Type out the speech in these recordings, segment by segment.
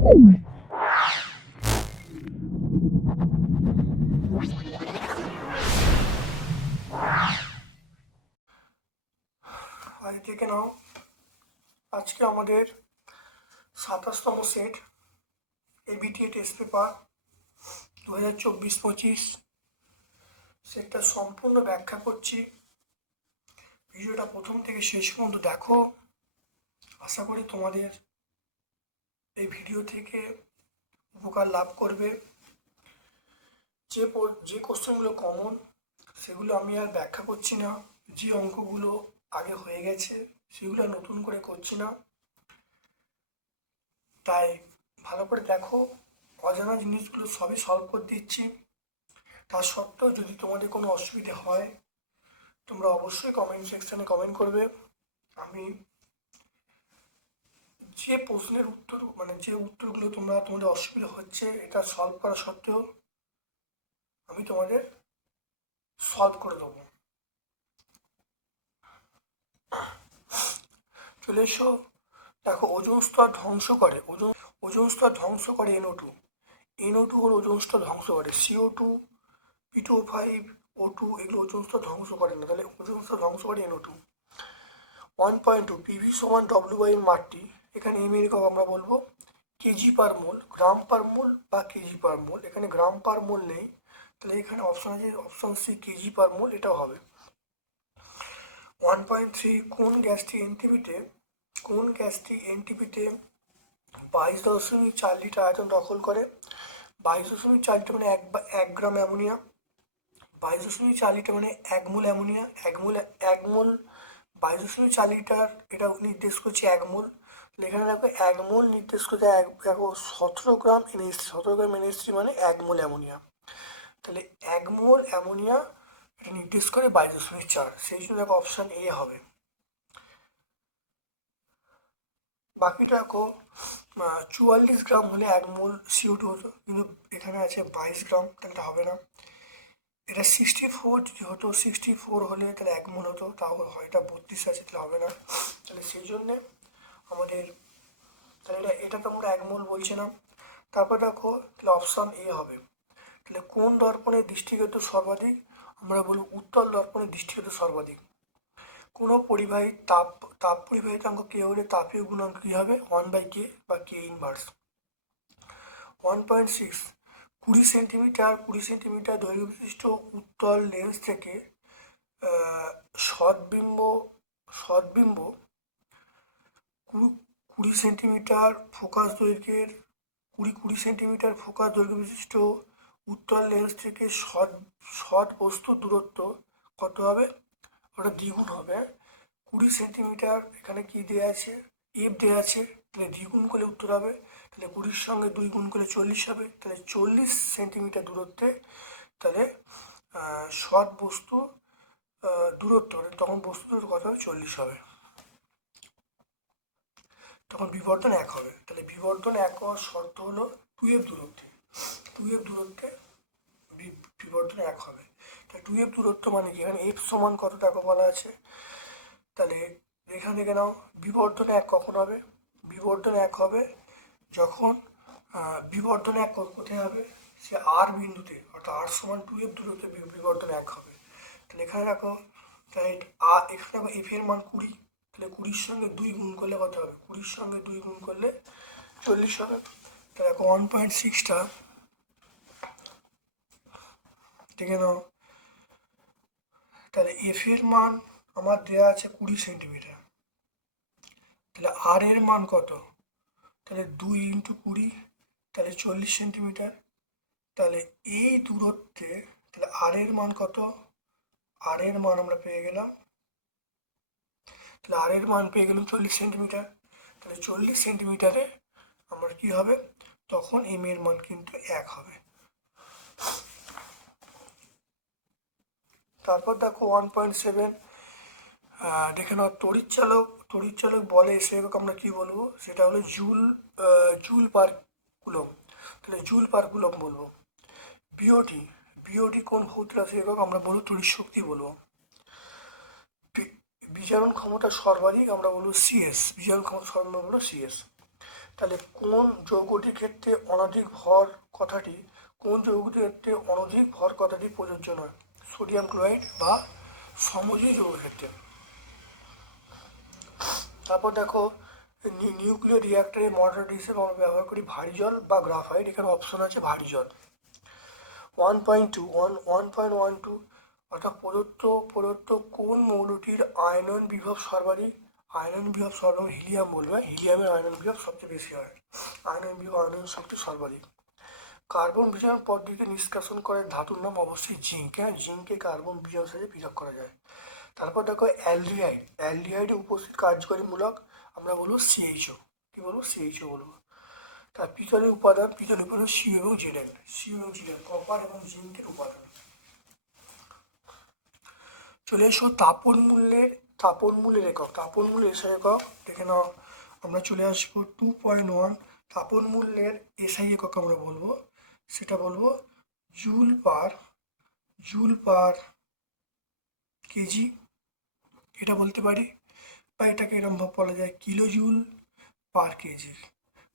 আর দেখে নাও, আজকে আমাদের 27তম সেট এবিটিএ টেস্ট পেপার 2024-25 সেটটা সম্পূর্ণ ব্যাখ্যা করছি। ভিডিওটা প্রথম থেকে শেষ পর্যন্ত দেখো। আশা করি তোমাদের এই ভিডিও থেকে উপকার লাভ করবে। যে কোশ্চেনগুলো কমন সেগুলো আমি আর ব্যাখ্যা করছি না, যে অঙ্কগুলো আগে হয়ে গেছে সেগুলো নতুন করে করছি না। তাই ভালো করে দেখো, অজানা জিনিসগুলো সবই সলভ করে দিচ্ছি। তা সত্ত্বেও যদি তোমাদের কোনো অসুবিধে হয় তোমরা অবশ্যই কমেন্ট সেকশানে কমেন্ট করবে। আমি যে প্রশ্নের উত্তর যে উত্তরগুলো তোমাদের অসুবিধা হচ্ছে এটা সলভ করা সত্ত্বেও আমি তোমাদের সলভ করে দেবো। চলে এসো। দেখো, ওজোন স্তর ধ্বংস করে ওজোন স্তর ধ্বংস করে NO2 হল ওজোন স্তর ধ্বংস করে। CO2, P2O5, O2 এগুলো ওজোন স্তর ধ্বংস করে না, তাহলে ওজোন স্তর ধ্বংস করে NO2। 1.2 PV সমান W/এর মাত্রাটি, এখানে এম এর একক আমরা বলবো কেজি পার মোল, গ্রাম পার মোল বা কেজি পার মোল। এখানে গ্রাম পার মোল নেই, তাহলে এখানে অপশন আছে অপশন সি কেজি পার মোল, এটাও হবে। 1.3 কোন গ্যাসটি এনটিপিতে 22.4 লিটার আয়তন দখল করে। 22.4 লিটার মানে এক গ্রাম অ্যামোনিয়া। 22.4 লিটার মানে 1 মোল অ্যামোনিয়া। 1 মোল 22.4 লিটার, এটা নির্দেশ করছে 1 মোল। এখানে দেখো 1 মোল নির্দেশ করছে দেখো 17 গ্রাম NH3। 17 গ্রাম NH3 মানে 1 মোল অ্যামোনিয়া। তাহলে 1 মোল অ্যামোনিয়া এটা নির্দেশ করে 22.4, সেই জন্য দেখো অপশান এ হবে। বাকিটা দেখো 44 গ্রাম হলে 1 মোল CO2 হতো, কিন্তু এখানে আছে 22 গ্রাম, তাহলে হবে না। এটা 64 যদি হতো, 64 হলে তাহলে 1 মোল হতো, তাও হয়। এটা 32 আছে, তাহলে হবে না। তাহলে সেই জন্যে আমাদের তাহলে এটা তো আমরা 1 মোল বলছিলাম। তারপর দেখো তাহলে অপশান এ হবে। তাহলে কোন দর্পণের দৃষ্টিগত সর্বাধিক? আমরা বলবো উত্তল দর্পণের দৃষ্টিগত সর্বাধিক। কোনো পরিবাহী তাপ পরিবাহিতাঙ্ক কে হলে তাপীয় গুণাঙ্ক কী হবে? 1/k বা k ইনভার্স। 1.6 20 সেন্টিমিটার দৈর্ঘ্য বিশিষ্ট উত্তল লেন্স থেকে সদ্বিম্ব 20 সেন্টিমিটার ফোকাস দৈর্ঘ্যের 20 সেন্টিমিটার ফোকাস দৈর্ঘ্য বিশিষ্ট উত্তল লেন্স থেকে সৎ বস্তুর দূরত্ব কত হবে? ওটা দ্বিগুণ হবে। 20 সেন্টিমিটার, এখানে কি দেওয়া আছে? এফ দেওয়া আছে, তাহলে দ্বিগুণ করলে উত্তর হবে। তাহলে 20-র সঙ্গে 2 গুণ করলে 40 হবে। তাহলে 40 সেন্টিমিটার দূরত্বে তাহলে সৎ বস্তু দূরত্ব, তখন বস্তু দূরত্ব কত হবে? 40 হবে। তখন বিবর্ধন 1 হবে। তাহলে বিবর্ধন 1 হওয়ার শর্ত হলো 2f দূরত্বে বিবর্ধন 1 হবে। তাহলে 2f দূরত্ব মানে কি? এখানে f সমান কত টাকা বলা আছে, তাহলে এখান থেকে নাও বিবর্ধন 1 কখন হবে? বিবর্ধন 1 হবে যখন বিবর্ধন 1 কোথায় হবে? সে আর বিন্দুতে, অর্থাৎ আর সমান 2f দূরত্বে বিবর্ধন 1 হবে। তাহলে এখানে দেখো, তাহলে এখানে দেখো এফ এর মান 20, তাহলে 20-র সঙ্গে 2 গুণ করলে কত হবে? 20-র সঙ্গে 2 গুণ করলে 40 হবে। তাহলে দেখো 1.6টা দেখে নাও। তাহলে এফ এর মান আমার দেওয়া আছে 20 সেন্টিমিটার, তাহলে আর এর মান কত? তাহলে 2 × 20, তাহলে 40 সেন্টিমিটার। তাহলে এই দূরত্বে তাহলে আর এর মান কত? আর এর মান আমরা পেয়ে গেলাম, তাহলে আর এর মান পেয়ে গেলাম 40 সেন্টিমিটার। তাহলে 40 সেন্টিমিটারে আমার কি হবে? তখন এম এর মান কিন্তু 1 হবে। তারপর দেখো 1.7 দেখে নাও, তড়িৎ চালক বলে এসে একক আমরা কি বলবো? সেটা হলো জুল পার কুলম। তাহলে জুল পার কুলম বলবো। বিওটি কোন ভৌত রাশি একক? আমরা বলবো তড়িৎ শক্তি বলবো। বিজারণ ক্ষমতা সর্বাধিক আমরা বলবো CS, বিজারণ ক্ষমতা সর্বাধিক বলবো CS। তাহলে কোন যৌগটির ক্ষেত্রে অনধিক ভর কথাটি কোন যৌগটির ক্ষেত্রে অনধিক ভর কথাটি প্রযোজ্য নয়? সোডিয়াম ক্লোরাইড বা সমযোজী যৌগের ক্ষেত্রে। তারপর দেখো নিউক্লিয়ার রিঅ্যাক্টরে মডারেটর হিসেবে আমরা ব্যবহার করি ভারী জল বা গ্রাফাইট। এখানে অপশন আছে ভারী জল। 1.2 অর্থাৎ প্রদত্ত কোন মৌলটির আয়নন বিভব সর্বাধিক? আয়নন বিভব সর্বাধিক হিলিয়াম বলবে। হিলিয়ামের আয়নন বিভব সবচেয়ে বেশি হয়। আয়নন শক্তি সর্বাধিক। কার্বন বিজারণ পদ্ধতিতে নিষ্কাশন করে ধাতুর নাম অবশ্যই জিঙ্ক। হ্যাঁ, জিঙ্ককে কার্বন বিজারণ সাথে পৃথক করা যায়। তারপর দেখো অ্যালডিহাইডে উপস্থিত কার্যকরী মূলক আমরা বলবো সিএইচও। কি বলবো? সিএইচও বলবো। তার পিতলের উপাদান সিউ এবং জিডেন। কপার এবং জিঙ্কের উপাদান। চলে এসো তাপন মূল্যের একক। তাপন মূল্যের এসআই একক দেখে নাও। আমরা চলে আসবো 2.1। তাপন মূল্যের এসআই একক আমরা বলবো, সেটা বলবো জুল পার কেজি, এটা বলতে পারি। বা এটাকে এরকমভাবে বলা যায় কিলো জুল পার কেজি।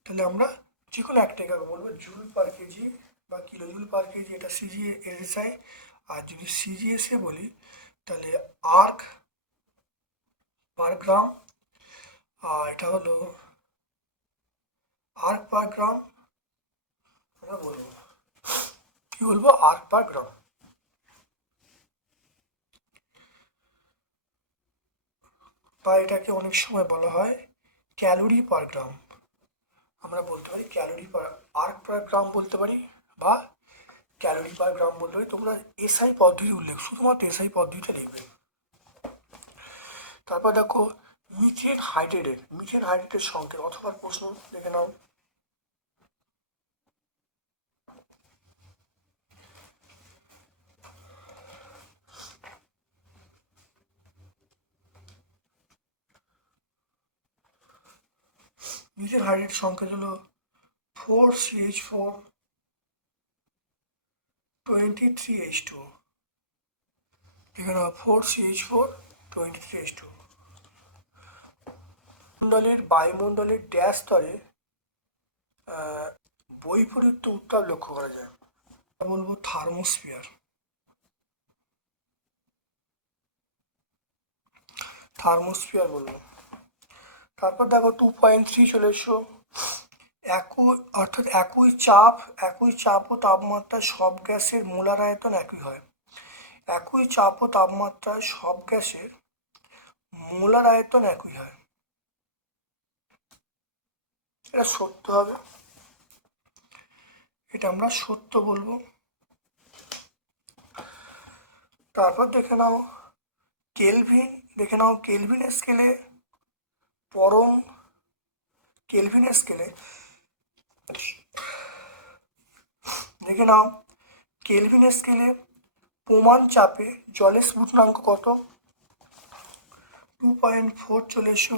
তাহলে আমরা যে কোনো একটা একক বলবো, জুল পার কেজি বা কিলো জুল পার কেজি, এটা এসআই। আর যদি সিজিএসএ বলি তাহলে আর্ক পার গ্রাম, আর এটা হলো আর্ক পার গ্রাম। আমরা বলবো কি বলবো? আর্ক পার গ্রাম। বা এটাকে অনেক সময় বলা হয় ক্যালোরি পার গ্রাম। আমরা বলতে পারি ক্যালোরি পার আর্ক পার গ্রাম বলতে পারি, বা ক্যালোরি পার গ্রাম বলতে পারি। তোমরা এসআই পদ্ধতি উল্লেখ, শুধুমাত্র এসআই পদ্ধতিটা লিখবে। তারপর দেখো মিথেন হাইড্রেটের সংকেত অথবা প্রশ্ন দেখে নাও। মিথেন হাইড্রেট সংকেত হলো 4CH4 23H2। এখানে 4CH4 23H2। বায়ুমণ্ডলের ড্যাশ স্তরে বৈপরীত্য উত্তাপ লক্ষ্য করা যায়? বলবো থার্মোস্ফিয়ার বলবো। তারপর দেখো 2.3 চলে এসো। একই চাপ ও তাপমাত্রায় সব গ্যাসের মোলার আয়তন একই হয়। একই চাপ ও তাপমাত্রায় সব গ্যাসের মোলার আয়তন একই হয়। এটা সত্য হবে, এটা আমরা সত্য বলবো। তারপর দেখে নাও কেলভিন স্কেলে প্রমাণ চাপে জলের স্ফুটনাঙ্ক কত? 2.4 চলে এসো।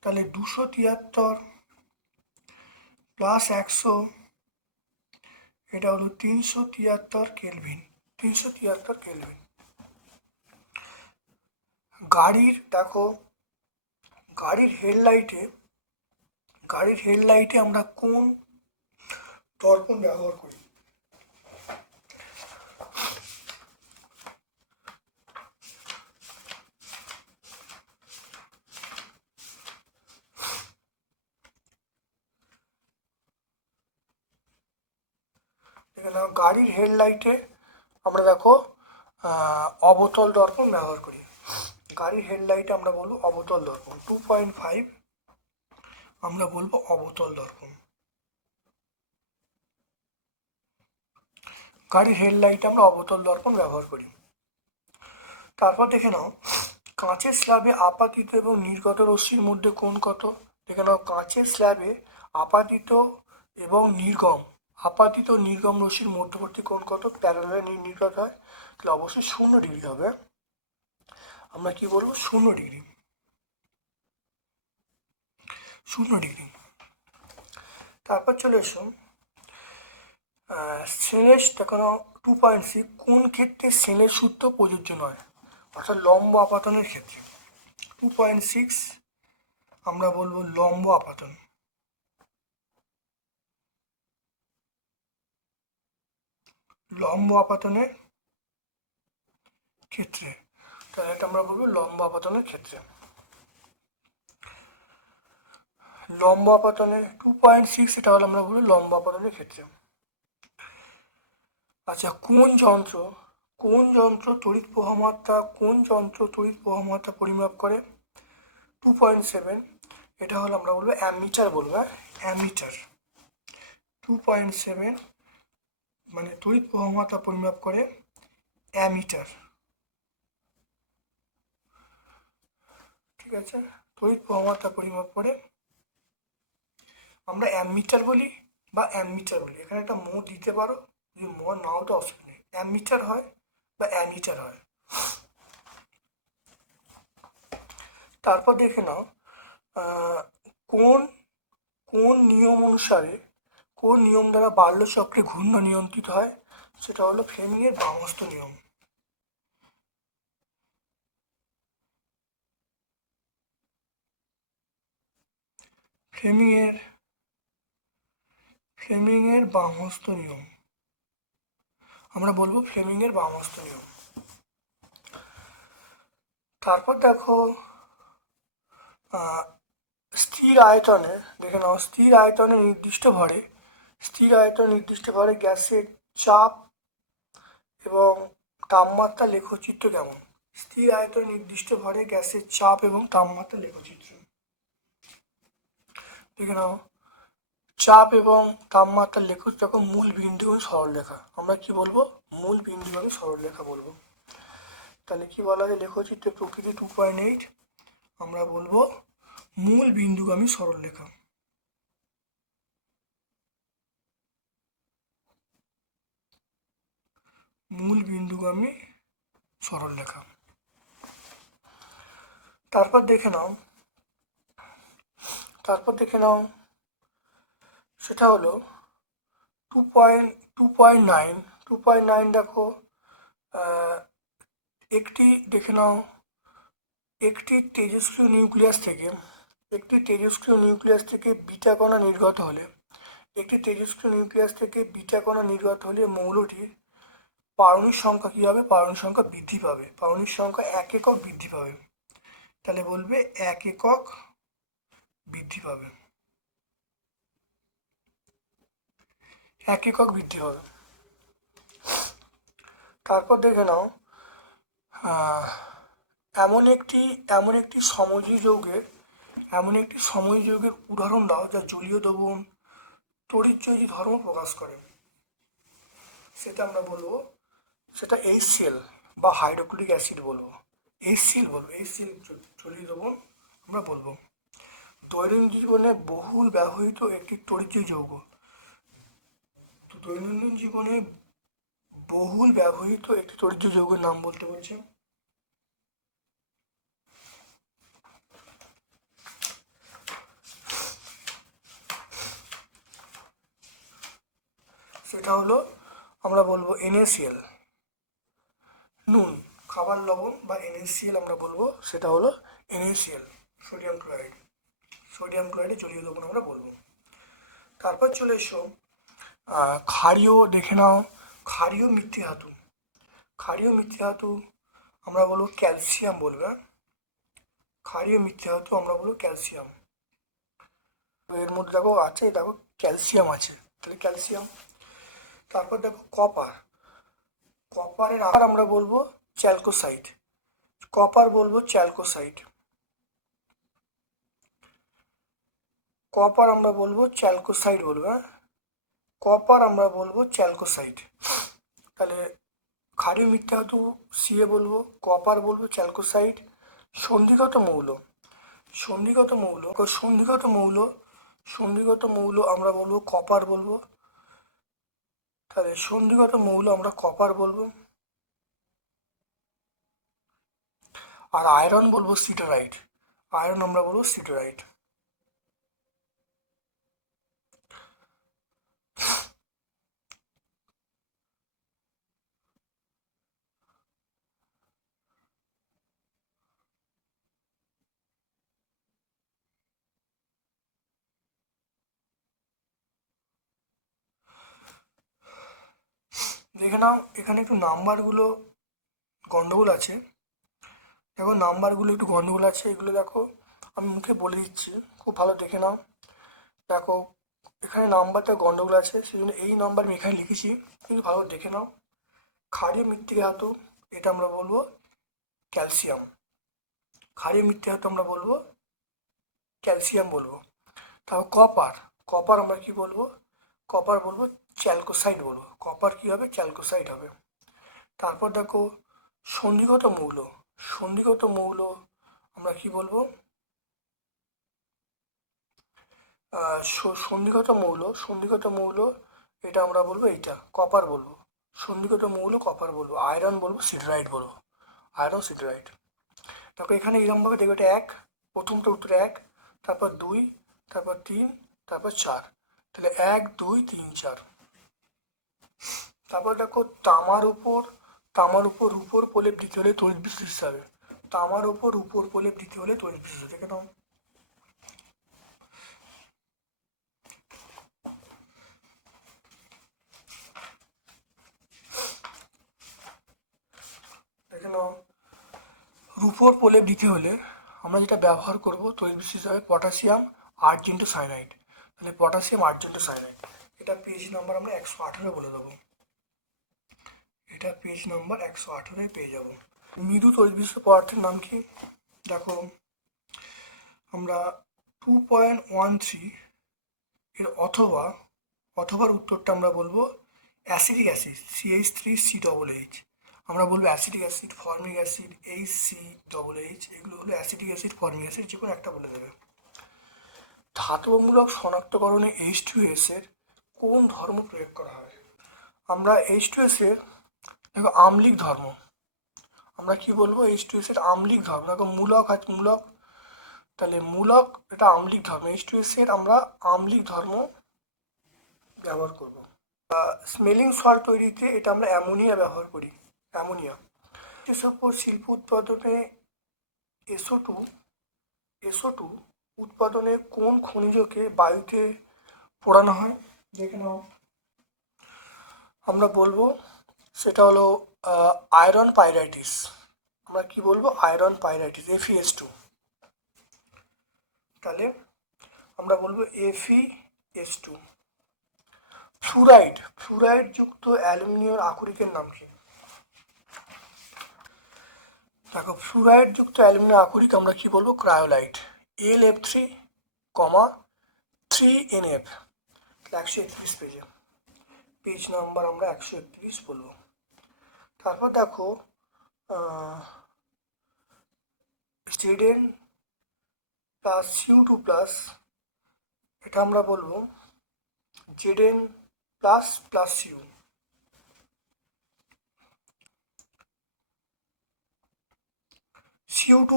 তাহলে 273 প্লাস 100, এটা হলো 373 কেলভিন। গাড়ির হেডলাইটে আমরা কোন দর্পণ ব্যবহার করি? গাড়ির হেডলাইটে আমরা দেখো অবতল দর্পণ ব্যবহার করি। গাড়ির হেডলাইটে আমরা বলবো অবতল দর্পণ। 2.5 আমরা বলবো অবতল দর্পণ। গাড়ির হেডলাইটে আমরা অবতল দর্পণ ব্যবহার করি। তারপর দেখে নাও কাঁচের স্ল্যাবে আপাতিত এবং নির্গত রশ্মির মধ্যে কোণ কত? দেখে নাও কাঁচের স্ল্যাবে আপাতিত নির্গম রশ্মির মধ্যবর্তী কোণ কত? প্যারালাল নির্গত হয়, তাহলে অবশ্যই 0 ডিগ্রি হবে। আমরা কি বলবো? 0 ডিগ্রি। তারপর চলে এসো দেখানো 2.6 কোন ক্ষেত্রে সেলের সূত্র প্রযোজ্য নয়? অর্থাৎ লম্ব আপাতনের ক্ষেত্রে। 2.6 আমরা বলবো লম্ব আপাতন। লম্ব আপাতনের ক্ষেত্রে। তাহলে এটা আমরা বলবো লম্ব আপাতনের ক্ষেত্রে। লম্ব আপাতনে 2.6, এটা হলো আমরা বলবো লম্ব আপাতনের ক্ষেত্রে। আচ্ছা, কোন যন্ত্র তড়িৎ প্রবাহমাত্রা পরিমাপ করে? 2.7, এটা হলো আমরা বলবো অ্যামিটার বলবো, অ্যামিটার। 2.7 মানে তড়িৎ প্রবাহমাত্রা পরিমাপ করে অ্যামিটার। ঠিক আছে, তড়িৎ প্রবাহমাত্রা পরিমাপ করে আমরা অ্যামিটার বলি বা অ্যামিটার বলি। এখানে একটা মো দিতে পারো, যদি মো নাও তো অসুবিধা নেই, অ্যামিটার হয় বা অ্যামিটার হয়। তারপর দেখে নাও কোন কোন নিয়ম অনুসারে, কোন নিয়ম দ্বারা বার্লোচক্রে ঘূর্ণ নিয়ন্ত্রিত হয়? সেটা হলো ফ্লেমিংয়ের বামহস্ত নিয়ম। ফ্লেমিংয়ের বামহস্ত নিয়ম, আমরা বলবো ফ্লেমিংয়ের বামহস্ত নিয়ম। তারপর দেখো স্থির আয়তনে, দেখে নাও স্থির আয়তনে নির্দিষ্ট ভরে গ্যাসের চাপ এবং তাপমাত্রা লেখচিত্র কেমন? স্থির আয়তনে নির্দিষ্ট ভরে গ্যাসের চাপ এবং তাপমাত্রা লেখচিত্র। দেখে নাও, চাপ এবং তাপমাত্রার লেখক যখন মূল বিন্দুগামী সরলরেখা, আমরা কি বলবো? মূল বিন্দুগামী সরলরেখা বলবো। তাহলে কি বলা যায় লেখচিত্রের প্রকৃতি? 2.8, আমরা বলবো মূল বিন্দুগামী সরলরেখা। মূল বিন্দুগামী সরলরেখা। তারপর দেখে নাও সেটা হলো 2.9 দেখো, দেখে নাও একটি তেজস্ক্রিয় নিউক্লিয়াস থেকে বিটা কণা নির্গত হলে মৌলটির পারমাণবিক সংখ্যা কি হবে? পারমাণবিক সংখ্যা বৃদ্ধি পাবে, পারমাণবিক সংখ্যা 1 একক বৃদ্ধি পাবে। তাহলে বলবে 1 একক বৃদ্ধি পাবে, 1 একক বৃদ্ধি পাবে। তারপর দেখে নাও এমন একটি সমযোজী যৌগের উদাহরণ দাও যা জলীয় দ্রবণ তড়িৎচুম্বকীয় ধর্ম প্রকাশ করে। সেটা আমরা বলবো, সেটা HCl বা হাইড্রোক্লোরিক অ্যাসিড বলবো, HCl জলীয় দ্রবণ আমরা বলবো। দৈনন্দিন জীবনে বহুল ব্যবহৃত একটি তড়িৎচুম্বকীয় যৌগ। তো দৈনন্দিন জীবনে বহুল ব্যবহৃত একটি তড়িৎচুম্বকীয় যৌগের নাম বলতে বলছে। সেটা হলো আমরা বলবো NaCl, নুন, খাবার লবণ বা NaCl আমরা বলবো, সেটা হলো NaCl, সোডিয়াম ক্লোরাইডের জলীয় দ্রবণ আমরা বলবো। তারপর চলে এসো ক্ষারীয়, দেখে নাও ক্ষারীয় মৃত্তিকা ধাতু আমরা বলবো ক্যালসিয়াম বলবে, ক্ষারীয় মৃত্তিকা ধাতু আমরা বলবো ক্যালসিয়াম। এর মধ্যে দেখো ক্যালসিয়াম আছে, তাহলে ক্যালসিয়াম। তারপর দেখো কপারের আকার আমরা বলবো চ্যালকোসাইট, কপার আমরা বলবো চ্যালকোসাইট। তাহলে ক্ষারীয় মৃত্তিকা ধাতু Ca বলবো, কপার বলবো চ্যালকোসাইট। সন্ধিগত মৌল আমরা বলবো কপার বলবো, তাহলে সন্ধিগত মৌল আমরা কপার বলবো। আর আয়রন বলবো সিটারাইট, আমরা বলবো সিটারাইট। দেখে নাও এখানে একটু নাম্বারগুলো গন্ডগোল আছে। দেখো নাম্বারগুলো একটু গন্ডগোল আছে, এগুলো দেখো আমি মুখে বলে দিচ্ছি, খুব ভালো দেখে নাও। দেখো এখানে নাম্বারটা গন্ডগোল আছে, সেই জন্য এই নাম্বার আমি এখানে লিখেছি, কিন্তু ভালো দেখে নাও। ক্ষারীয় মৃত্তিকা ধাতু, এটা আমরা বলবো ক্যালসিয়াম। ক্ষারীয় মৃত্তিকা ধাতু আমরা বলবো ক্যালসিয়াম বলবো। তারপর কপার, কপার আমরা কি বলবো? কপার বলবো চ্যালকোসাইড বলবো। কপার কি হবে? চ্যালকোসাইড হবে। তারপর দেখো সন্ধিগত মৌল, সন্ধিগত মৌল আমরা কি বলবো? সন্ধিগত মৌল, সন্ধিগত মৌল এটা আমরা বলবো এইটা কপার বলবো। সন্ধিগত মৌল কপার বলবো। আয়রন বলবো সিডরাইট বলবো, আয়রন সিডরাইট। তারপর এখানে এরকমভাবে দেখবে এটা এক, প্রথমটা উত্তর এক, তারপর দুই, তারপর তিন, তারপর চার। তাহলে এক দুই তিন চার। তারপর দেখো তামার উপর রূপোর প্রলেপ দিতে হলে তড়িৎ বিশ্লেষণ হবে। তামার উপর রূপোর প্রলেপ দিতে হলে তড়িৎ বিশ্লেষণ, দেখে নাও। দেখে নাও রূপোর প্রলেপ দিতে হলে আমরা যেটা ব্যবহার করব তড়িৎ বিশ্লেষণ হিসাবে পটাশিয়াম আর্জেন্টো সায়ানাইড। তাহলে পটাশিয়াম আর্জেন্টো সায়ানাইড, এটা পেজ নাম্বার আমরা 118 বলে দেবো। এটা পেজ নাম্বার 118 পেয়ে যাব। মৃদু তড়িৎ বিশ্লেষণ পদার্থের নাম কি? দেখো আমরা 2.13 এর অথবার উত্তরটা আমরা বলবো অ্যাসিটিক অ্যাসিড CH3COOH। আমরা বলবো acetic acid, formic acid HCOOH, এগুলো হলো অ্যাসিটিক অ্যাসিড, ফর্মিক অ্যাসিড, যে কোনো একটা বলে দেবে। ধাতবমূলক শনাক্তকরণে H2S এর কোন ধর্ম প্রয়োগ করা হয়? আমরা H2S এর দেখো আম্লিক ধর্ম, আমরা কি বলবো? H2S এর আম্লিক ধর্ম। দেখো মূলক আছে, মূলক, তাহলে মূলক এটা আম্লিক ধর্ম। H2S এর আমরা আম্লিক ধর্ম ব্যবহার করব। স্মেলিং সল্ট তৈরিতে এটা আমরা অ্যামোনিয়া ব্যবহার করি, অ্যামোনিয়া। যেসব শিল্প উৎপাদনে এসও টু উৎপাদনে কোন খনিজকে বায়ুতে পোড়ানো হয়? দেখে নাও। আমরা বলবো সেটা হলো আয়রন পাইরাইটিস। আমরা কি বলবো? Iron pyrites, FeS2। তাহলে আমরা বলবো FeS2। ফ্লুরাইড যুক্ত অ্যালুমিনিয়াম আকরিকের নাম কি? দেখো ফ্লুরাইড যুক্ত অ্যালুমিনিয়াম আকরিক আমরা কি বলবো? Cryolite, LF3, 3NF। 131 পেজে, পেজ নাম্বার আমরা 131 বলবো। তারপর দেখো Zn প্লাস CO2 প্লাস, এটা আমরা বলবো Zn plus plus Cu। CO2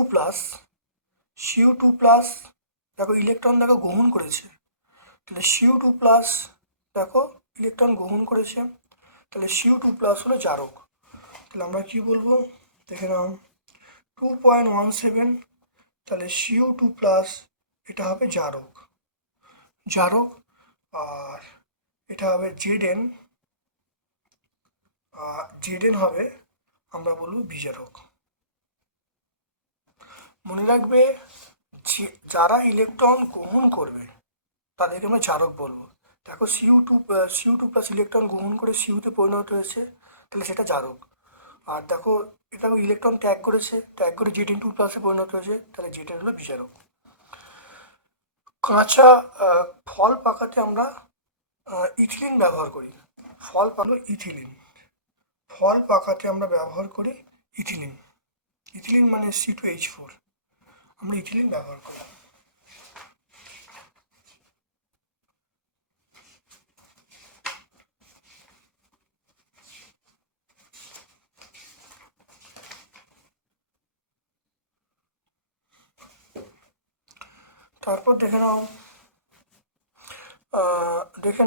plus দেখো ইলেকট্রন দেখো গ্রহণ করেছে, তাহলে CO2 প্লাস দেখো ইলেকট্রন গ্রহণ করেছে, তাহলে CO2 প্লাস হলো জারক। তাহলে আমরা কি বলবো? দেখে নাও 2.17, তাহলে CO2 প্লাস এটা হবে জারক, জারক। আর এটা হবে Zn হবে আমরা বলবো বিজারক। মনে রাখবে যারা ইলেকট্রন গ্রহণ করবে তাদেরকে আমরা জারক বলবো। দেখো CO2 প্লাস ইলেকট্রন গ্রহণ করে সিউতে পরিণত হয়েছে, তাহলে সেটা জারক। আর দেখো এটা ইলেকট্রন ত্যাগ করে Zn2 প্লাসে পরিণত হয়েছে, তাহলে Zn হলো বিজারক। কাঁচা ফল পাকাতে আমরা ইথিলিন ব্যবহার করি। ফল পাকাতে আমরা ব্যবহার করি ইথিলিন মানে C2H4, আমরা ইথিলিন ব্যবহার করি। তারপর দেখে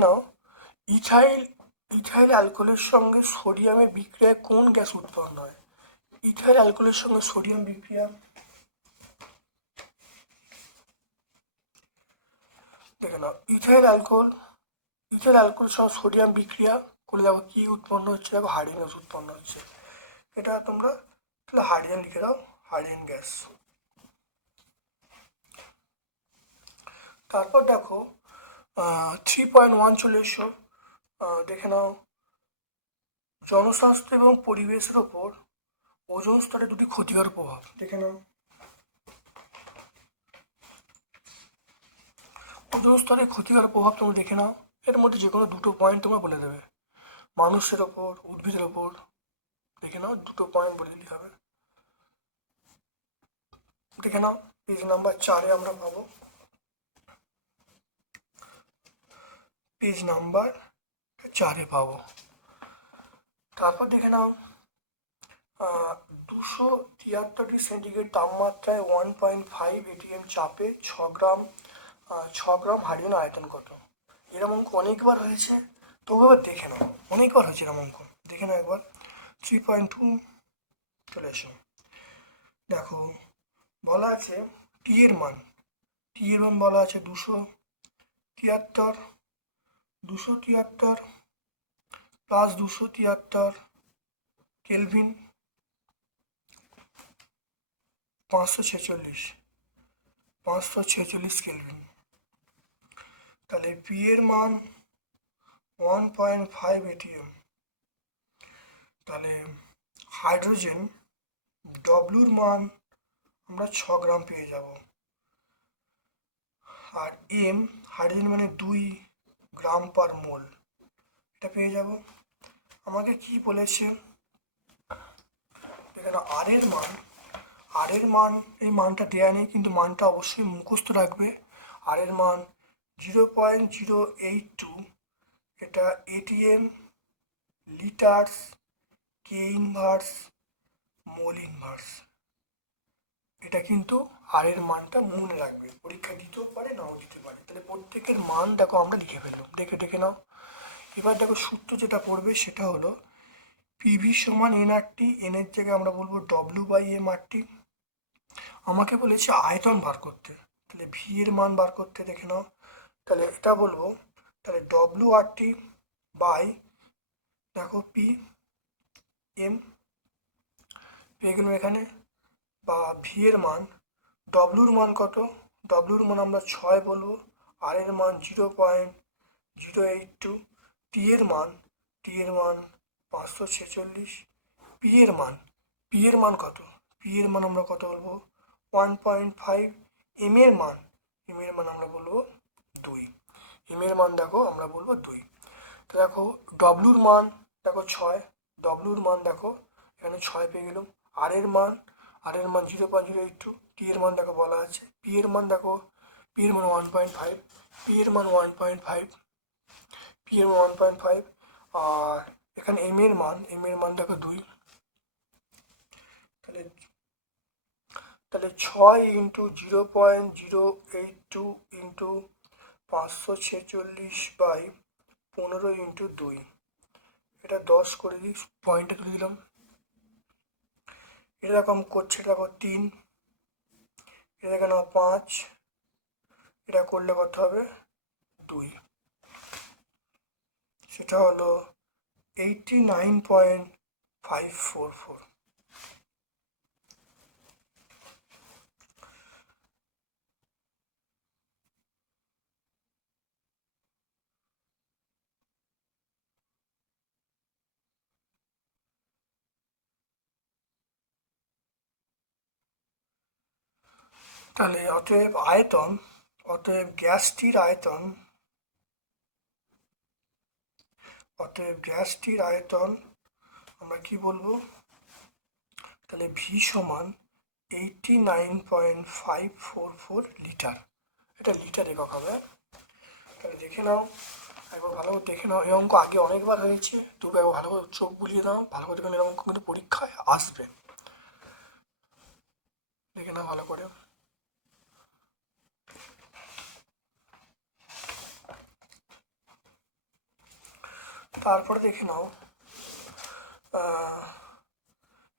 নাও ইথাইল অ্যালকোহলের সঙ্গে সোডিয়ামের বিক্রিয়ায় কোন গ্যাস উৎপন্ন হয়? ইথাইল অ্যালকোহলের সঙ্গে সোডিয়াম বিক্রিয়া, দেখে নাও ইথাইল অ্যালকোহলের সঙ্গে সোডিয়াম বিক্রিয়া করলে দেখো কী উৎপন্ন হচ্ছে, দেখো হাইড্রোজেন গ্যাস উৎপন্ন হচ্ছে। এটা তোমরা তাহলে হাইড্রোজেন লিখে দাও, হাইড্রোজেন গ্যাস। তারপর দেখো 3.1 চলে এসো। দেখে নাও, জনস্বাস্থ্য এবং পরিবেশের ওপর ওজোন স্তরে দুটি ক্ষতিকর প্রভাব। দেখে নাও, ওজোন স্তরে ক্ষতিকর প্রভাব তোমরা দেখে নাও। এর মধ্যে যে কোনো দুটো পয়েন্ট তোমরা বলে দেবে, মানুষের ওপর, উদ্ভিদের ওপর। দেখে নাও, দুটো পয়েন্ট বলে দিতে হবে। দেখে নাও, পেজ নাম্বার 4-এ আমরা পাবো, পেজ নাম্বার 4-এ পাবো। তারপর দেখে নাও, 273 ডিগ্রি সেন্টিগ্রেড তাপমাত্রায় 1.5 ATM চাপে 6 গ্রাম হাইড্রোজেন আয়তন কত? এরকম অঙ্ক অনেকবার হয়েছে, তবু এবার দেখে নাও, অনেকবার হয়েছে এরকম অঙ্ক, দেখে নাও একবার। 3.2 চলে এসো। দেখো বলা আছে টি এর মান বলা আছে 273 প্লাস 273 কেলভিন 546 কেলভিন। তাহলে পি এর মান 1.5 ATM। তাহলে হাইড্রোজেন ডব্লুর মান আমরা 6 গ্রাম পেয়ে যাব। আর এম, হাইড্রোজেন মানে 2 গ্রাম পার মোল, এটা পেয়ে যাব। আমাকে কি বলেছে, এখানে আর এর মান এই মানটা দেয়া নেই, কিন্তু মানটা অবশ্যই মুখস্থ রাখবে। আর এর মান 0.082, এটা এটিএম লিটার্স কে ইনভার্স মোল ইনভার্স। এটা কিন্তু আর এর মানটা মনে রাখবে, পরীক্ষা দিতেও পারে নাও দিতে পারে। তাহলে প্রত্যেকের মান দেখো আমরা লিখে ফেললাম, দেখে নাও। এবার দেখো সূত্র যেটা পড়বে সেটা হলো পিভি সমান এনআরটি, এনের জায়গায় আমরা বলবো W/M/RT। আমাকে বলেছে আয়তন বার করতে, তাহলে ভি এর মান বার করতে, দেখে নাও। তাহলে এটা বলবো, তাহলে WRT বাই দেখো পি এম পেয়ে গেলাম এখানে, বা ভি এর মান, ডব্লুর মান কত, ডব্লুর মান আমরা 6 বলবো, আর এর মান 0.082, টি এর মান 546, পি এর মান কত, পি এর মান আমরা কত বলবো 1.5, এম এর মান আমরা বলবো 2, এম এর মান দেখো আমরা বলবো 2। তো দেখো ডব্লুর মান দেখো 6, ডব্লুর মান দেখো এখানে 6 পেয়ে গেলাম। আর এর মান 0.082, টি এর মান দেখো বলা আছে, পি এর মান দেখো, পি এর মান 1.5, পি এর মান 1.5, আর এখানে এম এর মান দেখো 2। তাহলে 6 ইন্টু 0.082 ইন্টু 546/15 ইন্টু 2, এটা 10 করে দিই, পয়েন্টে তুলে দিলাম। এরকম করছে দেখো 3, এটা কেন 5, এটা করলে কত হবে 2, সেটা হলো 89.544। তাহলে অতএব গ্যাসটির আয়তন আমরা কি বলবো, তাহলে ভি সমান 89.544 লিটার, এটা লিটার একক হবে। তাহলে দেখে নাও, একবার ভালো করে দেখে নাও, এই অঙ্ক আগে অনেকবার হয়েছে, তবু একবার ভালো করে চোখ বুলিয়ে দাও, ভালো করে দেখবেন এরকম অঙ্ক কিন্তু পরীক্ষায় আসবে, দেখে নাও ভালো করে। তারপরে দেখে নাও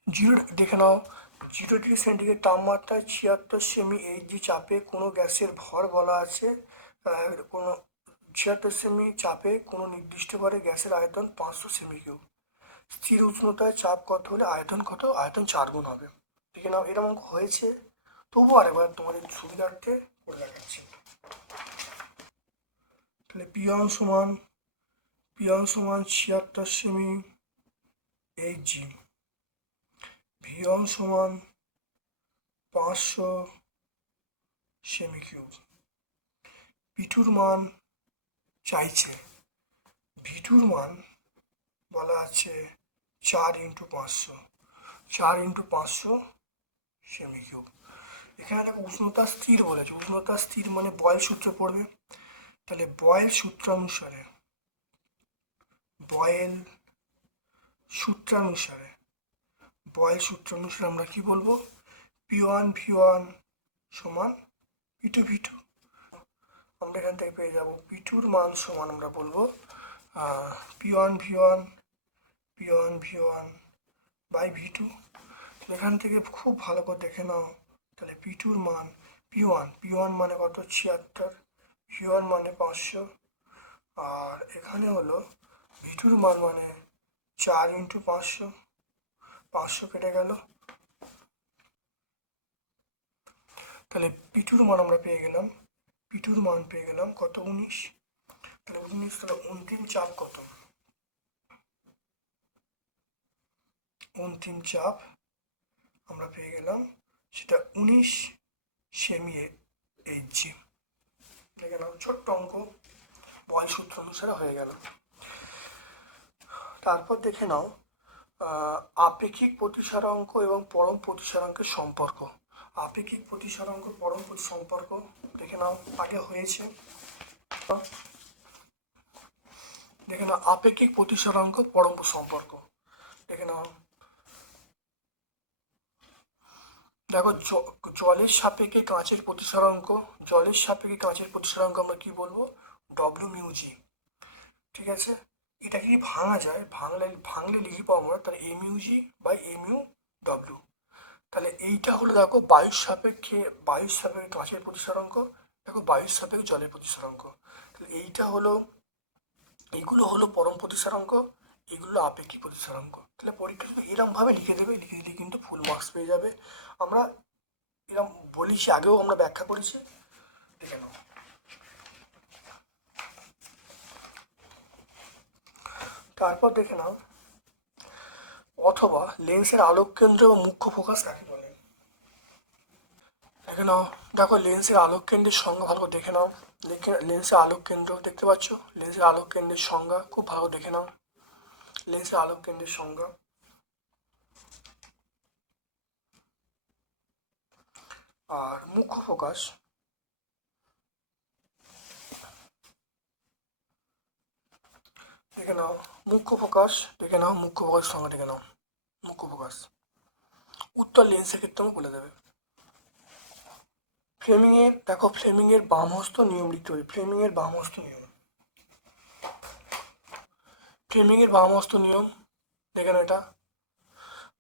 0 ডিগ্রি সেন্টিগ্রেড তাপমাত্রায় 76 সেমি এইচজি চাপে কোনো গ্যাসের ভর বলা আছে কোনো 76 সেমি চাপে কোনো নির্দিষ্ট ঘরে গ্যাসের আয়তন 500 সেমি কিউব। স্থির উষ্ণতায় চাপ কত হলে আয়তন কত? আয়তন 4 গুণ হবে। দেখে নাও, এরকম অঙ্ক হয়েছে, তবু আরেকবার তোমাদের সুবিধার্থে করে দেখাচ্ছি। তাহলে পি1 সমান 76 সেমি এইচজি, ভি1 সমান 500 সেমি কিউব। পি2 মান চাইছে, ভি2 মান বলা আছে 4 × 500, 4 × 500 সেমি কিউব। এখানে দেখো উষ্ণতা স্থির বলেছে, উষ্ণতা স্থির মানে বয়েল সূত্র পড়বে। তাহলে বয়েল সূত্রানুসারে আমরা কি বলবো? P1 সমান P2 আমরা এখান থেকে পেয়ে যাবো P2 মান সমান আমরা বলবো P1 বাই V2। এখান থেকে খুব ভালো করে দেখে নাও, তাহলে P2 মান P1 মানে কত? 76, V1 মানে 500, আর এখানে হলো V2 মান মানে 4 × 500 কেটে গেল। তাহলে P2 মান আমরা পেয়ে গেলাম, কত? 19। তাহলে 19, তাহলে অন্তিম চাপ কত? অন্তিম চাপ আমরা পেয়ে গেলাম, সেটা 19 সেমি এইচজি। দেখে নাও, ছোট্ট অঙ্ক, বয়েল সূত্র অনুসারে হয়ে গেল। তারপর দেখে নাও আপেক্ষিক প্রতিসারাঙ্ক এবং পরম প্রতিসারাঙ্কের সম্পর্ক। আপেক্ষিক প্রতিসারাঙ্ক পরম সম্পর্ক দেখে নাও, আগে হয়েছে। দেখে নাও আপেক্ষিক প্রতিসারাঙ্ক পরম সম্পর্ক। দেখে নাও, দেখো জলের সাপেক্ষে কাঁচের প্রতিসারাঙ্ক, আমরা কি বলবো? W μg। ঠিক আছে, এটা কি ভাঙা যায়? ভাঙলে লিখব আমরা, তাহলে μg বাই mu W। তাহলে এইটা হলো দেখো বায়ুর সাপেক্ষে কাঁচের প্রতিসারাঙ্ক, দেখো বায়ুর সাপেক্ষে জলের প্রতিসারাঙ্ক। তাহলে এইগুলো হলো পরম প্রতিসারাঙ্ক, এগুলো আপেক্ষিক প্রতিসারাঙ্ক। তাহলে পরীক্ষা যদি এরমভাবে লিখে দিলে কিন্তু ফুল মার্কস পেয়ে যাবে। আমরা এরম বলেছি, আগেও আমরা ব্যাখ্যা করেছি, দেখে নাও। তারপর দেখে নাও, অথবা লেন্সের আলোক কেন্দ্র এবং মুখ্য ফোকাস কাকে বলে? দেখে নাও, দেখো লেন্সের আলোক কেন্দ্রের সংজ্ঞা ভালো করে দেখে নাও। লেন্সের আলোক কেন্দ্র দেখতে পাচ্ছ, লেন্সের আলোক কেন্দ্রের সংজ্ঞা খুব ভালো দেখে নাও। লেন্সের আলোক কেন্দ্রের সংজ্ঞা, আর মুখ্য ফোকাস দেখে নাও। মুখ্য ফোকাস সংজ্ঞা দেখে নাও। মুখ্য ফোকাস উত্তর লেন্সের ক্ষেত্রে আমি বলে দেবে। ফ্লেমিংয়ের বামহস্ত নিয়ম লিখতে হবে। ফ্লেমিংয়ের বামহস্ত নিয়ম দেখে নাও। এটা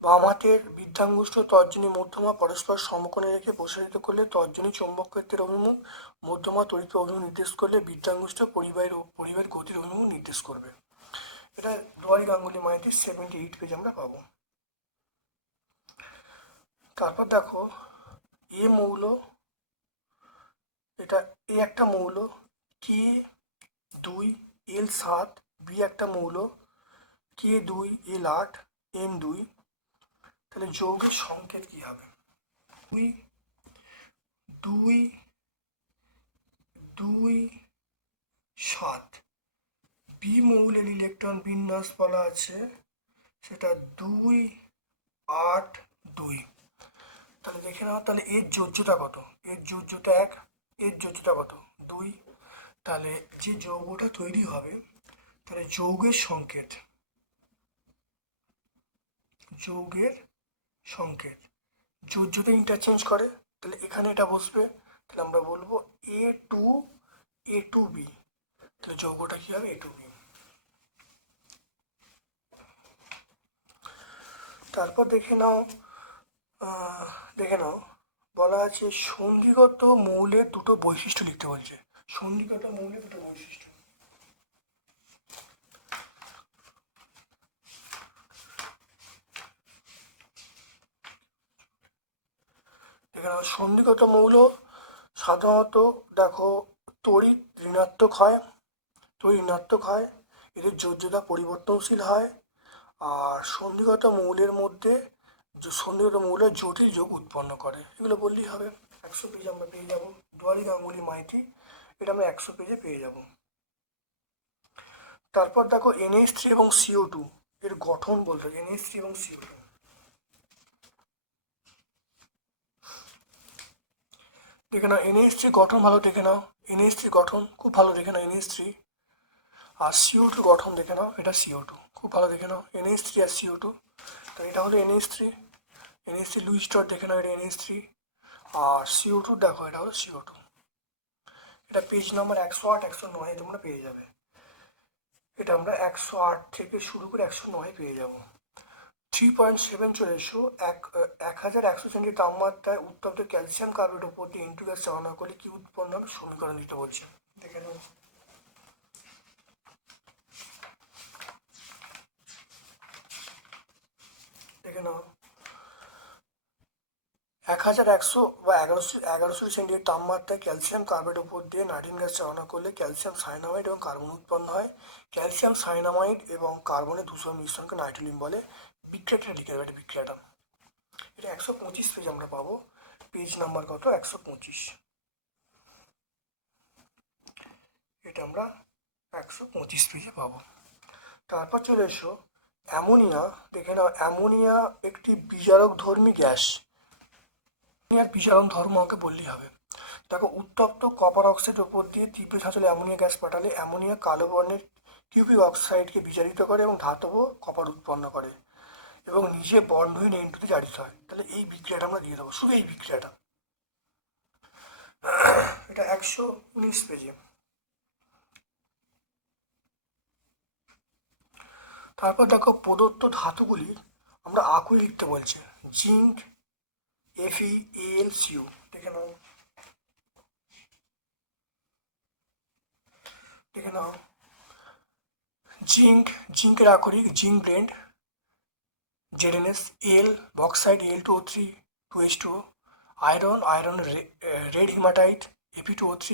বাম হাতের বৃদ্ধাঙ্গুষ্ঠ তর্জনী মধ্যমা পরস্পর সমকোণে রেখে প্রসারিত করলে তর্জনী চৌম্বক ক্ষেত্রের অভিমুখ, মধ্যমা তড়িৎ অভিমুখ নির্দেশ করলে বৃদ্ধাঙ্গুষ্ঠ পরিবাহীর গতির অভিমুখ নির্দেশ করবে। এটা দুয়ারি গাঙ্গুলি মাইতির 78 পেজ আমরা পাবো। তারপর দেখো এ মৌল, এটা এ একটা মৌল K2 L7, বি একটা মৌল K2 L8 M2। তাহলে যৌগের সংকেত কি হবে? 2 2 7। বি মৌলের ইলেকট্রন বিন্যাস বলা আছে, সেটা 2 8 2। তাহলে দেখে নাও, তাহলে এর যোজ্যতা কত? এর যোজ্যতা 1, এর যোজ্যতা কত? 2। তাহলে যে যৌগটা তৈরি হবে, তাহলে যৌগের সংকেত যোজ্যতা ইন্টারচেঞ্জ করে, তাহলে এখানে এটা বসবে, তাহলে আমরা বলবো A2B। তাহলে যৌগটা কি হবে? A2B। তারপর দেখে নাও বলা আছে সন্ধিগত মৌলের দুটো বৈশিষ্ট্য লিখতে বলছে। সন্ধিগত মৌলের দুটো বৈশিষ্ট্য, দেখে নাও সন্ধিগত মৌল সাধারণত দেখো তড়িৎ ঋণাত্মক হয়, এদের যোজ্যতা পরিবর্তনশীল হয়। আর সন্ধিগত মৌলের মধ্যে সন্ধিগত মৌলের জটিল যোগ উৎপন্ন করে, এগুলো বললেই হবে। 100 পেজ আমরা পেয়ে যাবো দুয়ারি গাঙ্গুলি মাইতি, এটা আমরা 100 পেজে পেয়ে যাব। তারপর দেখো NH3 এবং CO2 এর গঠন বলতে, NH3 এবং CO2 দেখে নাও। NH3 গঠন ভালো দেখে নাও, NH3 গঠন খুব ভালো দেখে নাও NH3। আর CO2 গঠন দেখে নাও, এটা CO2 খুব ভালো দেখে নাও, NH3 আর CO2। তো এটা হলো NH3 লুইস ডট দেখে নাও, এটা NH3। আর CO2 দেখো, এটা হলো CO2। এটা পেজ নাম্বার 108 109 তোমরা পেয়ে যাবে। এটা আমরা 108 থেকে শুরু করে 109 পেয়ে যাব। 3.7 চলে এসো। 1100 সেন্টি তাপমাত্রায় উত্তপ্ত ক্যালসিয়াম কার্বনেটের উপর দিয়ে ইনটু গ্যাস চালনা করলে কি উৎপন্ন হবে সমীকরণ দিতে বলছে, দেখে নাও। দেখে নাও 1100 বা 1100 সেন্টিগ্রেড তাপমাত্রায় ক্যালসিয়াম কার্বনেটের উপর দিয়ে নাইট্রোজেন গ্যাস চালনা করলে ক্যালসিয়াম সাইনামাইড এবং কার্বন উৎপন্ন হয়। ক্যালসিয়াম সাইনামাইড এবং কার্বনের ধূসর মিশ্রণকে নাইট্রোলিন বলে। বিক্রিয়াটা লিখে দেবে, এটা বিক্রিয়াটা। এটা 125 পেজ আমরা পাবো। পেজ নাম্বার কত? 125। এটা আমরা 125 পেজে পাবো। তারপর চলে এসো অ্যামোনিয়া। দেখে নাও, অ্যামোনিয়া একটি বিজারকধর্মী গ্যাস। অ্যামোনিয়ার বিজারণ ধর্ম আমাকে বললেই হবে। দেখো উত্তপ্ত কপার অক্সাইডের উপর দিয়ে তীব্র ঝাঁঝালো অ্যামোনিয়া গ্যাস পাঠালে অ্যামোনিয়া কালো বর্ণের কিউবিক অক্সাইডকে বিজারিত করে এবং ধাতব কপার উৎপন্ন করে এবং নিজে বর্ণহীন এন্টুতে জারিত হয়। তাহলে এই বিক্রিয়াটা আমরা দিয়ে দেবো, শুধু এই বিক্রিয়াটা। এটা 119 পেজে। তারপর দেখো প্রদত্ত ধাতুগুলি আমরা আকুই লিখতে বলছে। জিঙ্ক FeAlCO দেখে নাও, দেখে নাও। জিঙ্কের আকরিক জিঙ্ক ব্লেন্ড ZnS, এল bauxite Al2O3 2H2O, iron red haematite Fe2O3,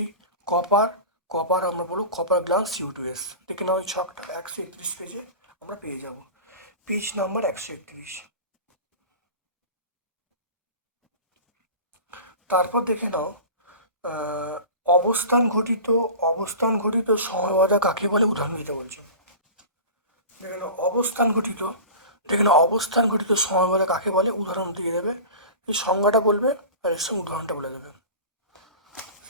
copper আমরা বলবো কপার গ্লাস CO2S। দেখে নাও এই ছকটা 131 পেজে আমরা পেয়ে যাব। Page number 131। তারপর দেখে নাও অবস্থান ঘটিত সময় কাকে বলে উদাহরণ দিতে বলছে। দেখে নাও অবস্থান ঘটিত সময় কাকে বলে উদাহরণ দিয়ে দেবে, এই সংজ্ঞাটা বলবে আর এর সঙ্গে উদাহরণটা বলে দেবে।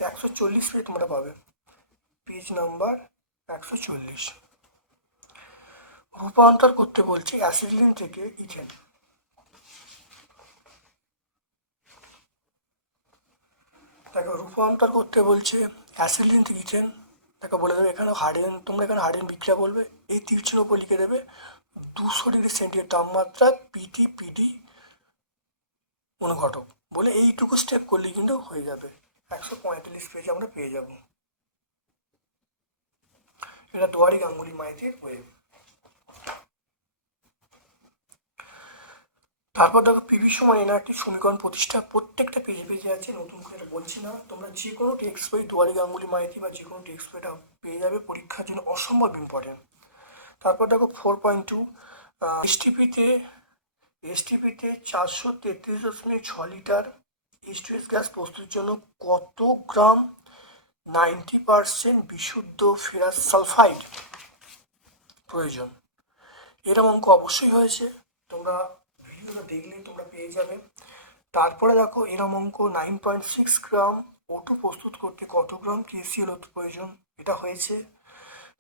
140 পেজ তোমরা পাবে। Page number 140। রূপান্তর করতে বলছি অ্যাসিটিলিন থেকে ইথেন। দেখো রূপান্তর করতে বলছে অ্যাসিটিলিন থেকে ইথেন। দেখো বলে দেবে এখানে তোমরা এখানে হাইড্রোজেন বিক্রিয়া বলবে, এই তীর উপর লিখে দেবে 200 ডিগ্রি সেন্টিগ্রেড তাপমাত্রা PD অনুঘটক বলে এইটুকু স্টেপ করলেই কিন্তু হয়ে যাবে। 145 পেজে আমরা পেয়ে যাব। এটা দুয়ারি গাঙ্গুলি মাইতির ওয়েব। তারপর দেখো PV সমান NRT সমীকরণ প্রতিষ্ঠা, প্রত্যেকটা পেজে পেজে আছে, নতুন করে এটা বলছি না। তোমরা যে কোনো টেক্সট বই দুয়ারি গাঙ্গুলি মাইতি বা যে কোনো টেক্সট বইটা পেয়ে যাবে, পরীক্ষার জন্য অসম্ভব ইম্পর্টেন্ট। তারপর দেখো 4.2 এসটিপিতে 433.6 লিটার H2S গ্যাস প্রস্তুতির জন্য কত গ্রাম 90% বিশুদ্ধ ফেরাস সালফাইড প্রয়োজন? এরকম অঙ্ক অবশ্যই হয়েছে, তোমরা ভিডিওটা দেখলেই তোমরা পেয়ে যাবে। তারপরে দেখো এরকম অঙ্ক 9.6 গ্রাম O2 প্রস্তুত করতে কত গ্রাম KCl প্রয়োজন, এটা হয়েছে।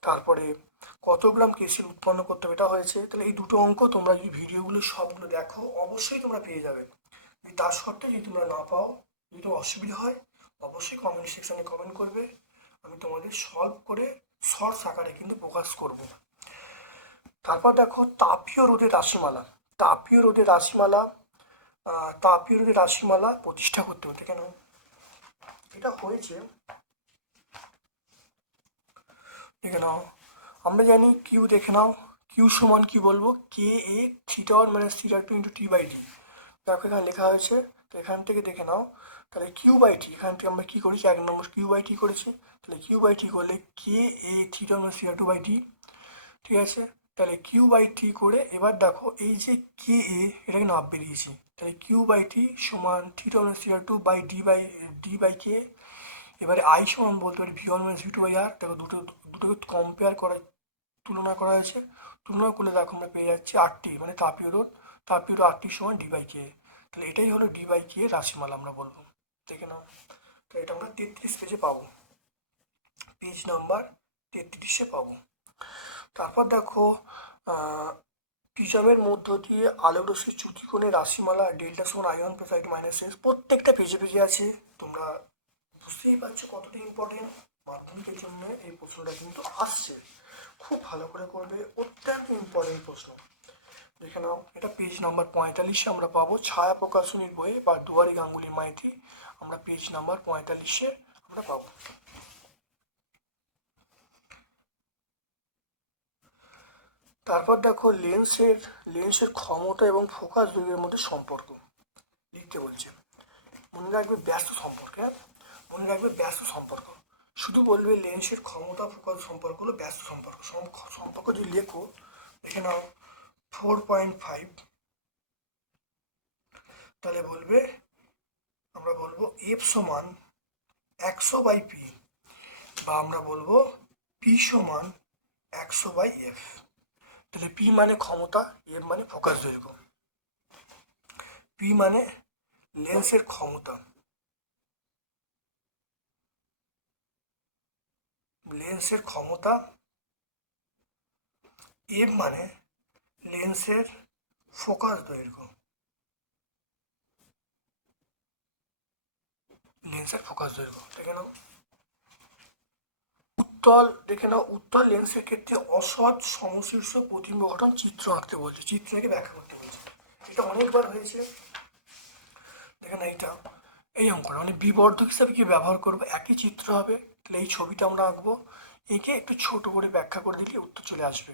তারপরে কত গ্রাম KCl উৎপন্ন করতে হবে, এটা হয়েছে। তাহলে এই দুটো অঙ্ক তোমরা যদি ভিডিওগুলো সবগুলো দেখো অবশ্যই তোমরা পেয়ে যাবে। তার সত্ত্বেও যদি তোমরা না পাও, যদি তোমার অসুবিধা হয়, অবশ্যই কমেন্ট সেকশানে কমেন্ট করবে, আমি তোমাদের সলভ করে শর্টস আকারে কিন্তু প্রকাশ করব। তারপর দেখো তাপীয় রোধের রাশিমালা প্রতিষ্ঠা করতে হতে কেন, এটা হয়েছে। দেখে নাও, আমরা জানি কিউ, দেখে নাও কিউ সমান কি বলবো, KA θ1 - θ2 × T/D। দেখো এখানে লেখা হয়েছে, তো এখান থেকে দেখে নাও তাহলে কিউ বাই টি, এখান থেকে আমরা কী করেছি, 1 নম্বর কিউ বাই টি করেছি। তাহলে কিউ বাই টি করলে K A theta minus theta two by T, ঠিক আছে। তাহলে কিউ বাই টি করে এবার দেখো এই যে কে এ এটাকে নাপ বেরিয়েছি, তাহলে কিউ বাই টি সমান theta minus theta two by D by K. এবারে আই সমান বলতে পারি V one minus V two by R. দেখো দুটোকে কম্পেয়ার করা, তুলনা করা হয়েছে, তুলনা করলে দেখো আমরা পেয়ে যাচ্ছি আটটি, মানে তাপীয় রোধ আটটি সমান ডি বাই কে। তাহলে এটাই হলো ডি বাই কে রাশিমালা আমরা বলবো, দেখে নাও। তো এটা আমরা 33 পেজে পাবো, পেজ নাম্বার 33-এ পাবো। তারপর দেখো প্রিজমের মধ্য দিয়ে আলোক রশ্মির চ্যুতিকোণের রাশিমালা ডেল্টা সমান আই1 প্লাস আই2 মাইনাস এস, প্রত্যেকটা পেজে পেজে আছে। তোমরা বুঝতেই পারছো কতটা ইম্পর্টেন্ট, মাধ্যমিকের জন্য এই প্রশ্নটা কিন্তু আসছে, খুব ভালো করে করবে, অত্যন্ত ইম্পর্টেন্ট প্রশ্ন। দেখে নাও, এটা পেজ নাম্বার 45-এ আমরা পাবো, ছায়া প্রকাশনীর বইয়ে বা দুয়ারি গাঙ্গুলি মাইতি, আমরা পেজ নাম্বার 45-এ আমরা পাবো। তারপর দেখো লেন্সের ক্ষমতা এবং ফোকাস দৈর্ঘ্যের মধ্যে সম্পর্ক লিখতে বলছে। মনে রাখবে ব্যস্ত সম্পর্ক, হ্যাঁ মনে রাখবে ব্যস্ত সম্পর্ক, শুধু বলবে লেন্সের ক্ষমতা ফোকাস সম্পর্ক হলো ব্যস্ত সম্পর্ক। সম্পর্ক যদি লেখো, দেখে নাও 4.5, তাহলে বলবে, আমরা বলবো এফ সমান 100/p, বা আমরা বলবো পি সমান 100/f। তাহলে পি মানে ক্ষমতা, এফ মানে ফোকাস দৈর্ঘ্য। পি মানে লেন্সের ক্ষমতা, এফ মানে লেন্সের ফোকাস দৈর্ঘ্য, দেখে নাও। উত্তল লেন্সের ক্ষেত্রে অসৎ সমশীর্ষ প্রতিবিম্ব গঠন চিত্র আঁকতে বলছে, চিত্রকে ব্যাখ্যা করতে বলছে। এটা অনেকবার হয়েছে, দেখে না, এই অঙ্কটা মানে বিবর্ধক হিসাবে কি ব্যবহার করবো, একই চিত্র হবে, তাহলে এই ছবিটা আমরা আঁকবো, একে একটু ছোট করে ব্যাখ্যা করে দিলে উত্তর চলে আসবে।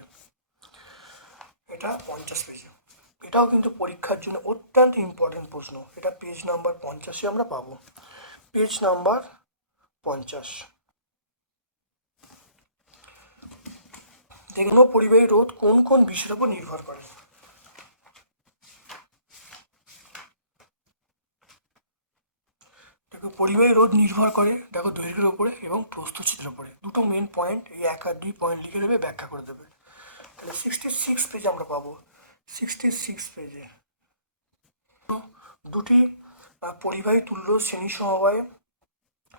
এটা 50 পেজে, এটাও কিন্তু পরীক্ষার জন্য অত্যন্ত ইম্পর্টেন্ট প্রশ্ন। এটা পেজ নাম্বার 50-এ আমরা পাবো, পেজ নাম্বার 50। দেখো পরিবাহী রোধ কোন কোন বিষয়ের উপর নির্ভর করে। দেখো পরিবাহী রোধ নির্ভর করে, দেখো দৈর্ঘ্যের উপরে এবং প্রস্থচ্ছেদের উপরে, দুটো মেন পয়েন্ট, এই 1 আর 2 পয়েন্ট লিখে দেবে, ব্যাখ্যা করে দেবে। তাহলে 66 পেজে আমরা পাবো, 66 পেজে দুটি পরিবাহী তুল্য শ্রেণী সমবায়ে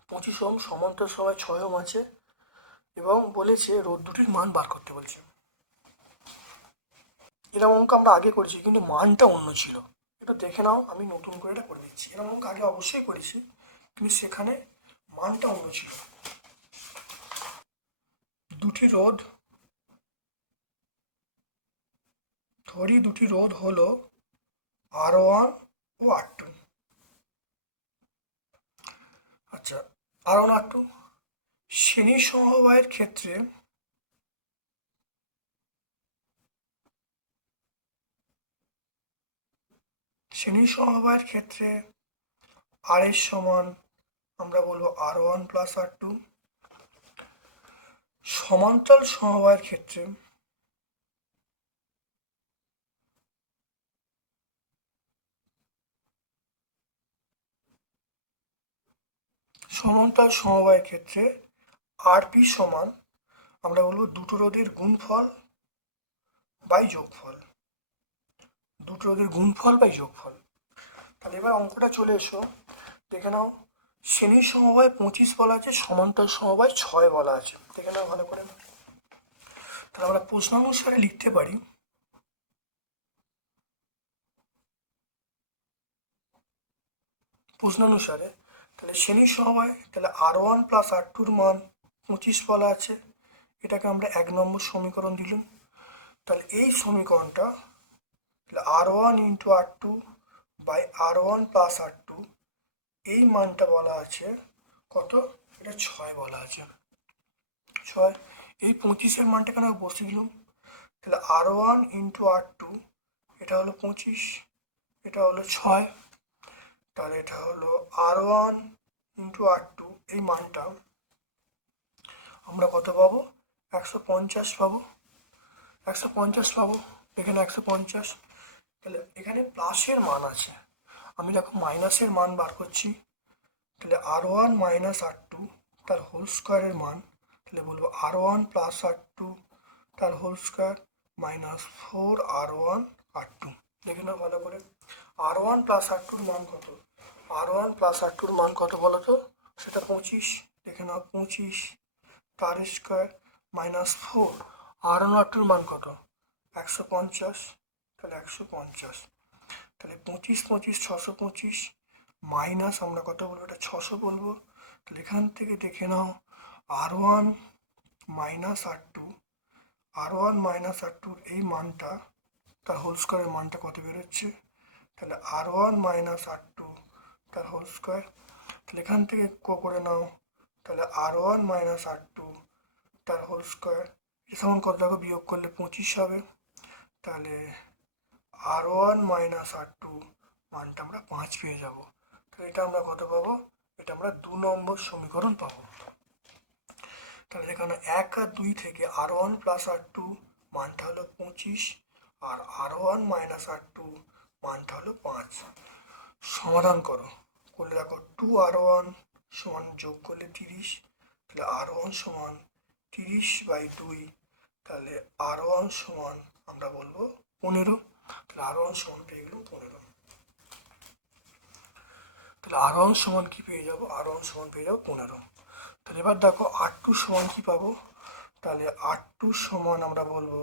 25 ওহম, সমান্তরাল সমবায় 6 ওহম আছে, এবং বলেছে রোধ দুটির মান বার করতে বলছে। এরকম অঙ্ক আমরা আগে করেছি, কিন্তু মানটা অন্য ছিল, এটা দেখে নাও, আমি নতুন করে এটা করে দিচ্ছি। এরকম অঙ্ক আগে অবশ্যই করেছি, কিন্তু সেখানে মানটা অন্য ছিল। দুটি রোধ, ধরি দুটি রোধ হলো R1 ও R2। আচ্ছা, R1 R2 শ্রেণী সমবায়ের ক্ষেত্রে আর এর সমান আমরা বলবো R1 প্লাস R2। সমান্তরাল সমবায়ের ক্ষেত্রে আরপি সমান আমরা বলবো দুটো রোধের গুণফল বাই যোগফল, তাহলে এবার অঙ্কটা চলে এসো, দেখে নাও। শ্রেণী সমবায় 25 বলা আছে, সমান্তরাল সমবায় 6 বলা আছে, দেখে নাও ভালো করে। তাহলে আমরা প্রশ্নানুসারে লিখতে পারি, তাহলে শ্রেণী সমবায়, তাহলে R1 প্লাস R2-র মান 25 বলা আছে, এটাকে আমরা 1 নম্বর সমীকরণ দিলাম। তাহলে এই সমীকরণটা, তাহলে R1 into R2 by R1 plus R2, এই মানটা বলা আছে কত, এটা 6 বলা আছে, 6। এই 25-এর মানটা কেন বসে দিলাম, তাহলে R1 ইন্টু R2, এটা হলো 25, এটা হলো 6, তাহলে এটা হলো R1 ইন্টু R2, এই মানটা আমরা কত পাবো? 150 পাবো, 150 পাবো, এখানে 150। তাহলে এখানে প্লাসের মান আছে, আমি দেখো মাইনাসের মান বার করছি। তাহলে R1 মাইনাস R2 তার হোল স্কোয়ারের মান, তাহলে বলবো R1 প্লাস R2 তার whole square minus 4R1 R2। দেখে নাও ভালো করে, R1 প্লাস R2র মান কত? R1 প্লাস R2র মান কত বলো তো? সেটা 25। দেখে নাও 25 তার স্কোয়ার মাইনাস 4। R1 R2র মান কত? 150। তাহলে 150, তাহলে 25 25 625 মাইনাস আমরা কত বলবো? এটা 600 বলবো। তাহলে এখান থেকে দেখে নাও R1 minus R2, R1 minus R2 এই মানটা তার হোল স্কোয়ারের মানটা কত বেরোচ্ছে? তাহলে R1 মাইনাস R2 তার হোল স্কোয়ার। তাহলে এখান থেকে করে নাও, তাহলে R1 মাইনাস R2 তার হোল স্কোয়ার, এটা সমান কত দেখো? বিয়োগ করলে 25 হবে। তাহলে R1 মাইনাস R2 মানটা আমরা 5 পেয়ে যাব। তাহলে এটা আমরা কত পাবো? এটা আমরা 2 নম্বর সমীকরণ পাবো। তাহলে এখানে 1 আর 2 থেকে R1 প্লাস R2 মানটা হলো 25, আর R1 মাইনাস R2 মানটা হলো 5। সমাধান করো, করলে দেখো 2R1 সমান যোগ করলে 30, তাহলে R1 সমান 30/2, তাহলে R1 সমান আমরা বলবো 15। তাহলে R1 সমান পেয়ে গেলাম 15। তাহলে R1 সমান কি পেয়ে যাবো? R1 সমান পেয়ে যাবো 15। তাহলে এবার দেখো R2 সমান কি পাবো? তাহলে R2 সমান আমরা বলবো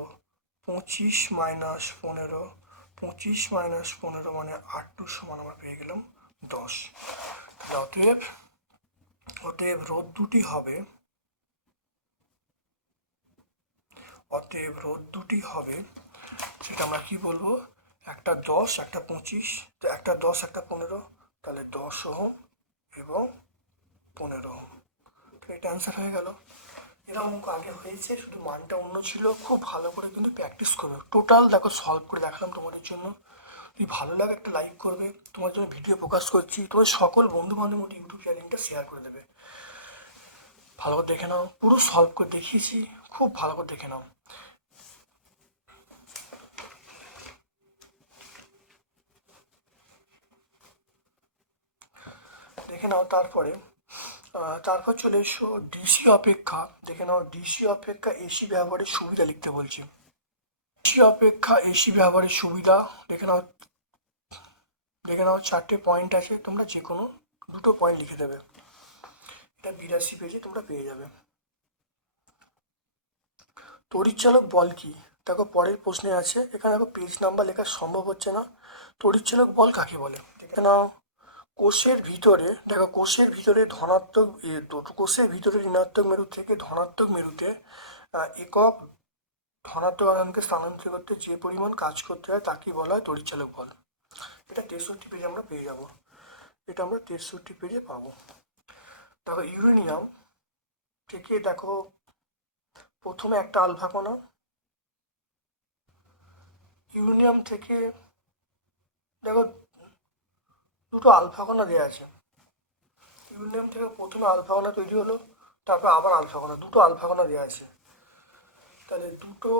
25 মাইনাস 15, 25 মাইনাস 15 মানে R2 সমান আমরা পেয়ে গেলাম 10। তাহলে অতএব রোধ দুটি হবে, সেটা আমরা কি বলবো? একটা 10 একটা 25, তো একটা 10 একটা 15, তাহলে 10 ওহম এবং 15 ওহম। তো এটা অ্যান্সার হয়ে গেল। এরকম অঙ্ক আগে হয়েছে, শুধু মানটা অন্য ছিল। খুব ভালো করে কিন্তু প্র্যাকটিস করবে। টোটাল দেখো সলভ করে দেখালাম তোমাদের জন্য। যদি ভালো লাগে একটা লাইক করবে, তোমার জন্য ভিডিও প্রকাশ করছি, তোমার সকল বন্ধু বান্ধব ইউটিউব চ্যানেলটা শেয়ার করে দেবে। ভালো করে দেখে নাও, পুরো সলভ করে দেখিয়েছি, খুব ভালো করে দেখে নাও। দেখে নাও, তারপর চলে এসো ডিসি অপেক্ষা। দেখে নাও ডিসি অপেক্ষা এসি ব্যবহারের সুবিধা লিখতে বলছি। ডিসি অপেক্ষা এসি ব্যবহারের সুবিধা দেখে নাও 4টে পয়েন্ট আছে, তোমরা যে কোনো 2টো পয়েন্ট লিখে দেবে। এটা 82 পেজে তোমরা পেয়ে যাবে। তড়িৎচালক বল কি? দেখো পরের প্রশ্নে আছে, এখানে দেখো পেজ নাম্বার লেখা সম্ভব হচ্ছে না। তড়িৎচালক বল কাকে বলে? দেখে নাও কোষের ভিতরে, দেখো কোষের ভিতরে কোষের ভিতরে ঋণাত্মক মেরু থেকে ধনাত্মক মেরুতে একক ধনাত্মক আধানকে স্থানান্তরিত করতে যে পরিমাণ কাজ করতে হয় তাকেই বলা হয় তড়িৎচালক বল। এটা 63 পেজে আমরা পেয়ে যাব। এটা আমরা 63 পেজে পাবো। দেখো ইউরেনিয়াম থেকে দেখো প্রথমে একটা আলফা কণা, ইউরেনিয়াম থেকে দেখো দুটো আলফা কণা দেওয়া আছে। ইউরেনিয়াম থেকে প্রথমে আলফা কণা তৈরি হলো, তারপর আবার আলফা কণা, দুটো আলফা কণা দেওয়া আছে। তাহলে দুটো,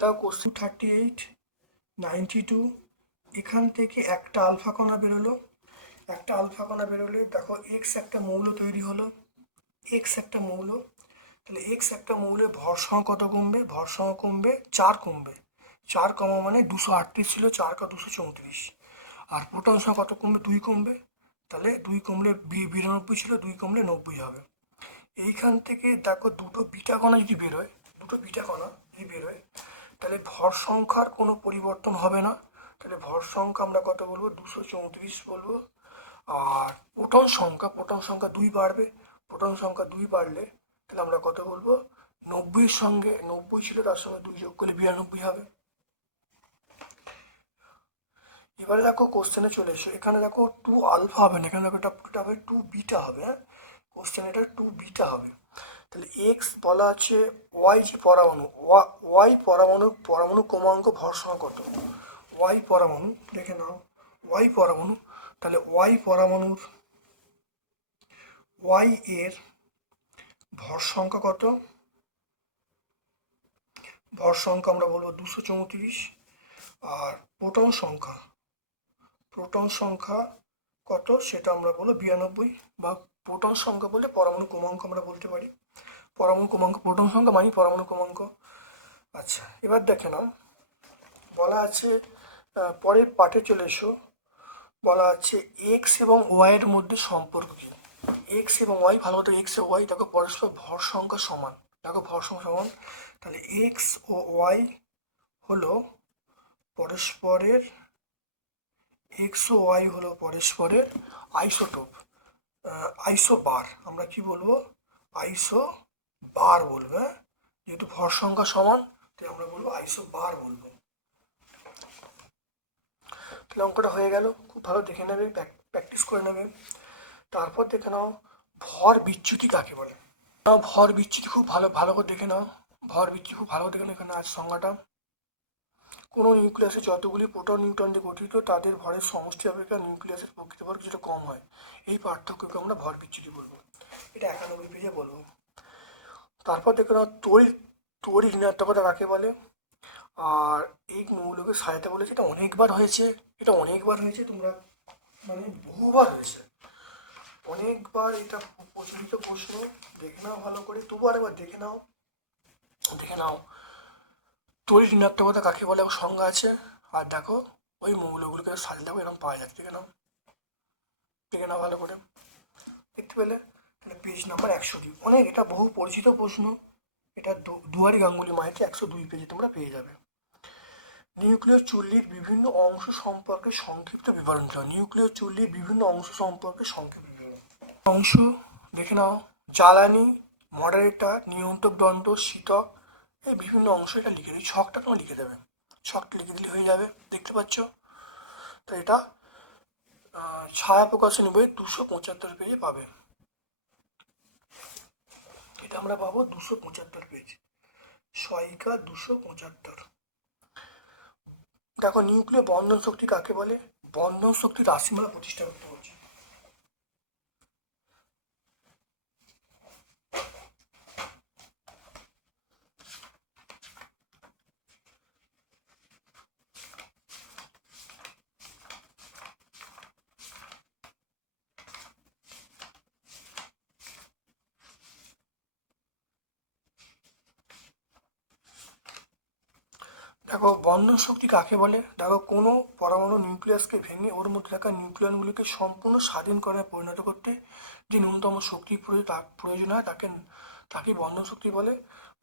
তাও কোশ্চেন 38 92, এখান থেকে একটা আলফা কণা বেরোলো। একটা আলফা কণা বেরোলে দেখো এক্স একটা মৌল তৈরি হলো, এক্স একটা মৌল। তাহলে এক্স একটা মৌলে ভর সংখ্যা কত কমবে? ভর সংখ্যা কমবে 4 কমবে। 4 কমা মানে 238 ছিল, 4 কা 234। আর প্রোটন সংখ্যা কত কমবে? 2 কমবে। তাহলে 2 কমলে 92 ছিল, 2 কমলে 90 হবে। এইখান থেকে দেখো দুটো বিটা কণা যদি বেরোয়, তাহলে ভর সংখ্যার কোনো পরিবর্তন হবে না। তাহলে ভর সংখ্যা আমরা কত বলবো? 234 বলবো। আর প্রোটন সংখ্যা 2 বাড়বে। প্রোটন সংখ্যা 2 বাড়লে তাহলে আমরা কত বলবো? 90-এর সঙ্গে 90 ছিল, তার সঙ্গে 2 যোগ করলে 92 হবে। এবারে দেখো কোশ্চেনে চলে এসো, এখানে দেখো 2 আলফা হবে না, এখানে দেখো এটা হবে 2 বিটা হবে। হ্যাঁ, কোশ্চেন এটা 2 বিটা হবে। তাহলে এক্স বলা আছে, ওয়াই যে পরমাণু, ওয়াই পরমাণু ক্রমাঙ্ক ভর সংখ্যা কত? ওয়াই পরমাণু দেখে নাও, ওয়াই পরমাণু তাহলে ওয়াই পরমাণুর ওয়াই এর ভর সংখ্যা কত? ভর সংখ্যা আমরা বলবো 234। আর প্রোটন সংখ্যা কত সেটা আমরা বলবো 92। বা প্রোটন সংখ্যা বলতে পরমাণু ক্রমাঙ্ক আমরা বলতে পারি। পরমাণু ক্রমাঙ্ক, প্রোটন সংখ্যা মানে পরমাণু ক্রমাঙ্ক। আচ্ছা, এবার দেখে নাও, বলা আছে পরের পাঠে চলে এসো। বলা আছে এক্স এবং ওয়াই এর মধ্যে সম্পর্ক কি? এক্স এবং ওয়াই, ভালো মতো এক্স ও ওয়াই দেখো পরস্পর ভর সংখ্যা সমান। দেখো ভর সংখ্যা সমান, তাহলে এক্স ও ওয়াই হলো পরস্পরের, এক্স ও ওয়াই হলো পরস্পরের আইসোটোপ, আইসোবার। আমরা কি বলবো? আইসোবার বলবো। হ্যাঁ, যেহেতু ভর সংখ্যা সমান তাই আমরা বলবো আইসোবার বলবো। তাহলে অঙ্কটা হয়ে গেল, খুব ভালো দেখে নেবে, প্র্যাকটিস করে নেবে। তারপর দেখে নাও ভর বিচ্যুতি কাকে বলে। ভর বিচ্যুতি খুব ভালো ভালো করে দেখে নাও। ভর বিচ্যুতি খুব ভালো করে দেখে নাও। এখানে আছে সংজ্ঞাটা, কোনো নিউক্লিয়াসে যতগুলি প্রোটন নিউট্রন দিয়ে গঠিত তাদের ভরের সমষ্টি অপেক্ষা নিউক্লিয়াসের প্রকৃত ভর কিছুটা কম হয়, এই পার্থক্যকে আমরা ভর বিচ্যুতি বলবো। এটা 91 পেজে বলবো। তারপর দেখে নাও তড়িৎ ঋণাত্মকতা কাকে বলে। আর এই মৌলকে সাজাতে বলেছে, এটা অনেকবার হয়েছে, তোমরা মানে বহুবার হয়েছে, অনেকবার। এটা প্রচলিত প্রশ্ন, দেখে নাও ভালো করে, তবু আরেকবার দেখে নাও তড়িৎ ঋণাত্মকতা কাকে বলে সংজ্ঞা আছে। আর দেখো ওই মৌলগুলোকে সাজাতে হবে, এরকম পাওয়া যাচ্ছে, দেখে নাও ভালো করে। দেখতে পেলে? তাহলে পেজ নাম্বার 102, অনেক, এটা বহু পরিচিত প্রশ্ন। এটা দুয়ারি গাঙ্গুলি মাইতে 102 পেজে তোমরা পেয়ে যাবে। নিউক্লিয় চুল্লির বিভিন্ন অংশ সম্পর্কে সংক্ষিপ্ত বিবরণ দাও। নিউক্লিয় চুল্লির বিভিন্ন অংশ সম্পর্কে সংক্ষিপ্ত বিবরণ। অংশ দেখে নাও, জ্বালানি, মডারেটর, নিয়ন্ত্রক দণ্ড, শীতক, এই বিভিন্ন অংশ এটা লিখে দিই। ছকটা তোমরা লিখে দেবে, ছকটা লিখে দিলে হয়ে যাবে। দেখতে পাচ্ছ? তো এটা ছায়া প্রকাশনী বই 275 পেজে পাবে। এটা আমরা পাবো 275 পেজ, সহায়িকা 275। দেখো নিউক্লিয় বন্ধন শক্তি কাকে বলে। বন্ধন শক্তি রাশিমালা প্রতিষ্ঠা করতে বলছে। দেখো বন্ধন শক্তি কাকে বলে। দেখো কোনো পরমাণু নিউক্লিয়াসকে ভেঙে ওর মধ্যে থাকা নিউক্লিয়নগুলিকে সম্পূর্ণ স্বাধীন করে পরিণত করতে যে ন্যূনতম শক্তি প্রয়োজন হয় তাকে বন্ধন শক্তি বলে।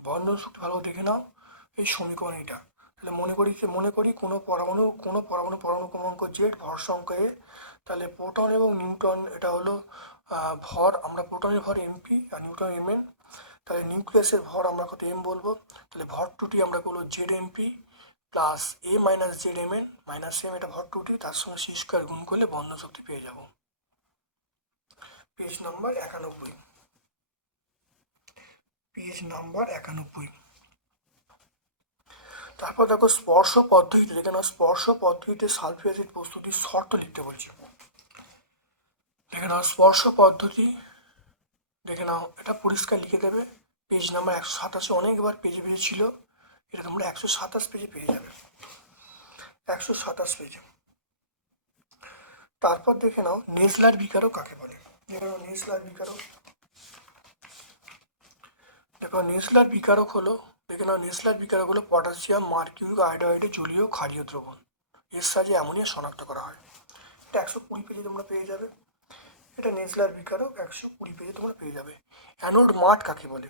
বন্ধন শক্তি ভালো দেখে নাও, এই সমীকরণ এটা। তাহলে মনে করি কোনো পরমাণু পরমাণু ক্রমাঙ্ক জেড, ভর সংখ্যা এ। তাহলে প্রোটন এবং নিউট্রন এটা হলো ভর, আমরা প্রোটনের ভর এমপি আর নিউট্রন এমএন। তাহলে নিউক্লিয়াসের ভর আমরা কত এম বলবো। তাহলে ভর টুটি আমরা বলবো Z MP plus A minus Z M N minus M, এটা ভর টুটি, তার সঙ্গে সি স্কোয়ার গুণ করলে বন্ধন শক্তি পেয়ে যাব। Page number 91, page number 91। তারপর দেখো স্পর্শ পদ্ধতিতে দেখে নাও, স্পর্শ পদ্ধতিতে সালফিউরিক অ্যাসিড প্রস্তুতির শর্ত লিখতে বলছি। দেখে নাও স্পর্শ পদ্ধতি, দেখে নাও এটা পরিষ্কার লিখে দেবে। পেজ নাম্বার 127, অনেকবার পেজে ছিল, এটা তোমরা 127 পেজে পেয়ে যাবে, 127 পেজে। তারপর দেখে নাও নেজলার বিকারক কাকে বলে। দেখে নাও নেজলার বিকারক। দেখো নেজলার বিকারক হলো, দেখে নাও নেজলার বিকারক হলো পটাশিয়াম মার্কিউরিক আয়োডাইডে জলীয় ক্ষারীয় দ্রবণ, এর সাহায্যে অ্যামোনিয়া শনাক্ত করা হয়। এটা 120 পেজে তোমরা পেয়ে যাবে। এটা নেজলার বিকারক 120 পেজে তোমরা পেয়ে যাবে। অ্যানোড মাঠ কাকে বলে।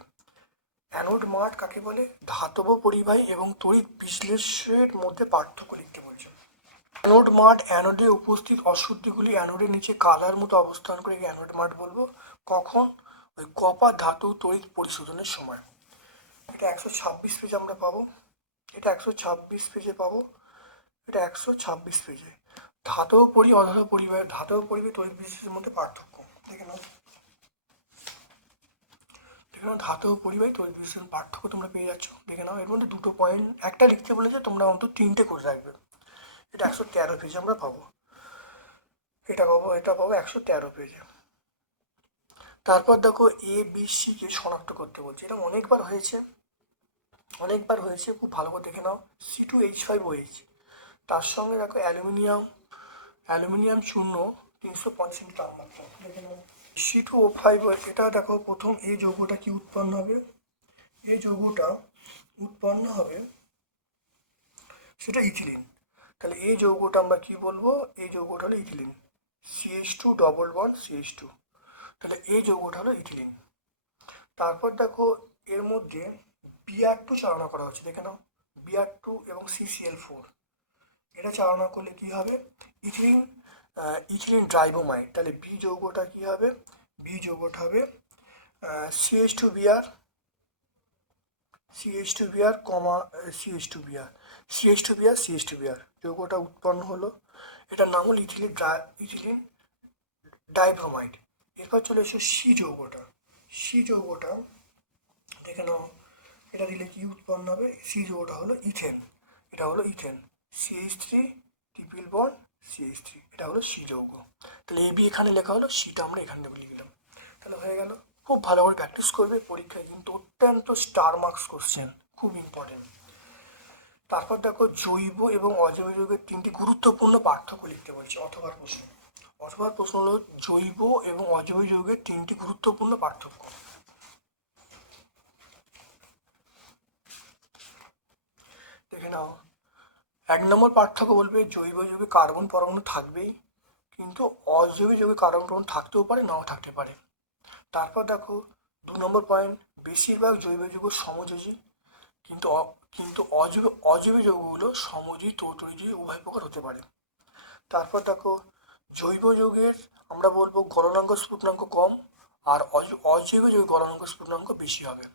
অ্যানোড মাঠ কাকে বলে, ধাতব পরিবাহী এবং তড়িৎ বিশ্লেষের মধ্যে পার্থক্য লিখতে বলছে। অ্যানোড মাঠ, অ্যানোডে উপস্থিত অশুদ্ধিগুলি অ্যানোডের নিচে কাদার মতো অবস্থান করে অ্যানোড মাঠ বলবো। কখন? ওই কপার ধাতু তড়িৎ পরিশোধনের সময়। এটা 126 পেজে আমরা পাবো, এটা 126 পেজে পাবো, এটা 126 পেজে। ধাতব অধাতব পরিবাহী, ধাতব পরিবাহী তড়িৎ বিশ্লেষের মধ্যে পার্থক্য দেখে নাও। দেখে নাও ধাতব পরিবাহী তড়িৎ বিশ্লেষণ পার্থক্য তোমরা পেয়ে যাচ্ছ। দেখে নাও এর মধ্যে দুটো পয়েন্ট, একটা লিখতে বলেছে তোমরা অন্তত 3টে করে রাখবে। এটা 113 পেজে আমরা পাবো। এটা পাবো 113 পেজে। তারপর দেখো ABC কে শনাক্ত করতে বলছে, এটা অনেকবার হয়েছে, খুব ভালো করে দেখে নাও। C2H5OH, তার সঙ্গে দেখো অ্যালুমিনিয়াম চূর্ণ 350 তাপমাত্রা দেখে নাও। C2O5, এটা দেখো প্রথম এই যৌগটা কি উৎপন্ন হবে, এই যৌগটা উৎপন্ন হবে সেটা ইথিলিন। তাহলে এই যৌগটা আমরা কি বলবো, এই যৌগটা হলো ethylene, CH2 double bond CH2, তাহলে এই যৌগটা হলো ইথিলিন। তারপর দেখো এর মধ্যে Br2 চালনা করা হচ্ছে, দেখে নাও, Br2 এবং CCl4, এটা চালনা করলে কি হবে, ইথিলিন ইথিলিন ড্রাইবোমাইড। তাহলে বি যৌগটা কি হবে, বি যৌগটা হবে CH2Br, CH2Br কমা CH2Br যৌগটা উৎপন্ন হলো, এটার নাম হলো ইথিলিন ডাইব্রোমাইড। এরপর চলে এসো সি যৌগটা দেখে নাও, এটা দিলে কি উৎপন্ন হবে, সি যৌগটা হলো ইথেন, এটা হলো ethane, CH3 triple bond CH3, এটা হলো সি যৌগ। তাহলে AB এখানে লেখা হলো, সিটা আমরা এখানে লিখলাম, তাহলে হয়ে গেল। খুব ভালো করে প্র্যাকটিস করবে, পরীক্ষায় কিন্তু অত্যন্ত স্টার মার্কস কোশ্চেন, খুব ইম্পর্টেন্ট। তারপর দেখো জৈব এবং অজৈব যৌগের 3টি গুরুত্বপূর্ণ পার্থক্য লিখতে বলছে, অথবা প্রশ্ন হলো জৈব এবং অজৈব যৌগের 3টি গুরুত্বপূর্ণ পার্থক্য। দেখে নাও, 1 নম্বর পার্থক্য বলবে জৈব যৌগে কার্বন পরমাণু থাকবেই, কিন্তু অজৈব যৌগে কার্বন পরমাণু থাকতেও পারে, নাও থাকতে পারে। তারপর দেখো 2 নম্বর পয়েন্ট, বেশিরভাগ জৈব যৌগ সমযোজী, কিন্তু অজৈব যৌগগুলো সমযোজী, তৌতরীযোজী উভয় প্রকার হতে পারে। তারপর দেখো জৈব যৌগের আমরা বলবো গলনাঙ্ক স্ফুটনাঙ্ক কম, আর অজৈব যৌগের গলনাঙ্ক স্ফুটনাঙ্ক বেশি হবে।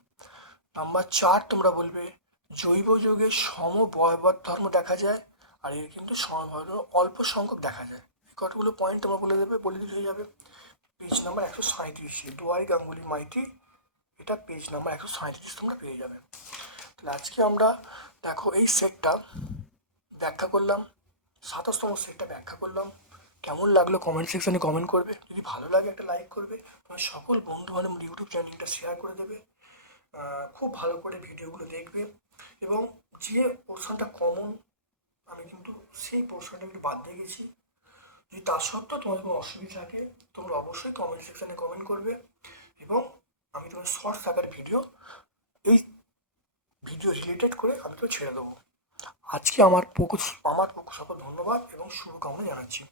নাম্বার 4 তোমরা বলবে জৈব যৌগের সমবয়বর ধর্ম দেখা যায়, আর এর কিন্তু সমবয়ব অল্প সংখ্যক দেখা যায়। এই কতগুলো পয়েন্ট তোমরা বলে দিলে হয়ে যাবে। পেজ নাম্বার 137, ডুয়াই গাঙ্গুলি মাইতি, এটা পেজ নাম্বার 137 তোমরা পেয়ে যাবে। তাহলে আজকে আমরা দেখো এই সেটটা ব্যাখ্যা করলাম, 27তম সেটটা ব্যাখ্যা করলাম। কেমন লাগলো কমেন্ট সেকশনে কমেন্ট করবে, যদি ভালো লাগে একটা লাইক করবে, তোমার সকল বন্ধু বান্ধব ইউটিউব চ্যানেলটা শেয়ার করে দেবে। খুব ভালো করে ভিডিওগুলো দেখবে, এবং যে পোর্শনটা কমন আমি কিন্তু সেই পোর্শনটা একটু বাদ দিয়ে গেছি। যদি তার সত্ত্বেও তোমাদের কোনো অসুবিধা থাকে তোমরা অবশ্যই কমেন্ট সেকশনে কমেন্ট করবে, এবং আমি তোমার শর্টস আকার এই ভিডিও রিলেটেড করে আমি তো ছেড়ে দেবো। আজকে আমার পক্ষ সকল ধন্যবাদ এবং শুভকামনা জানাচ্ছি।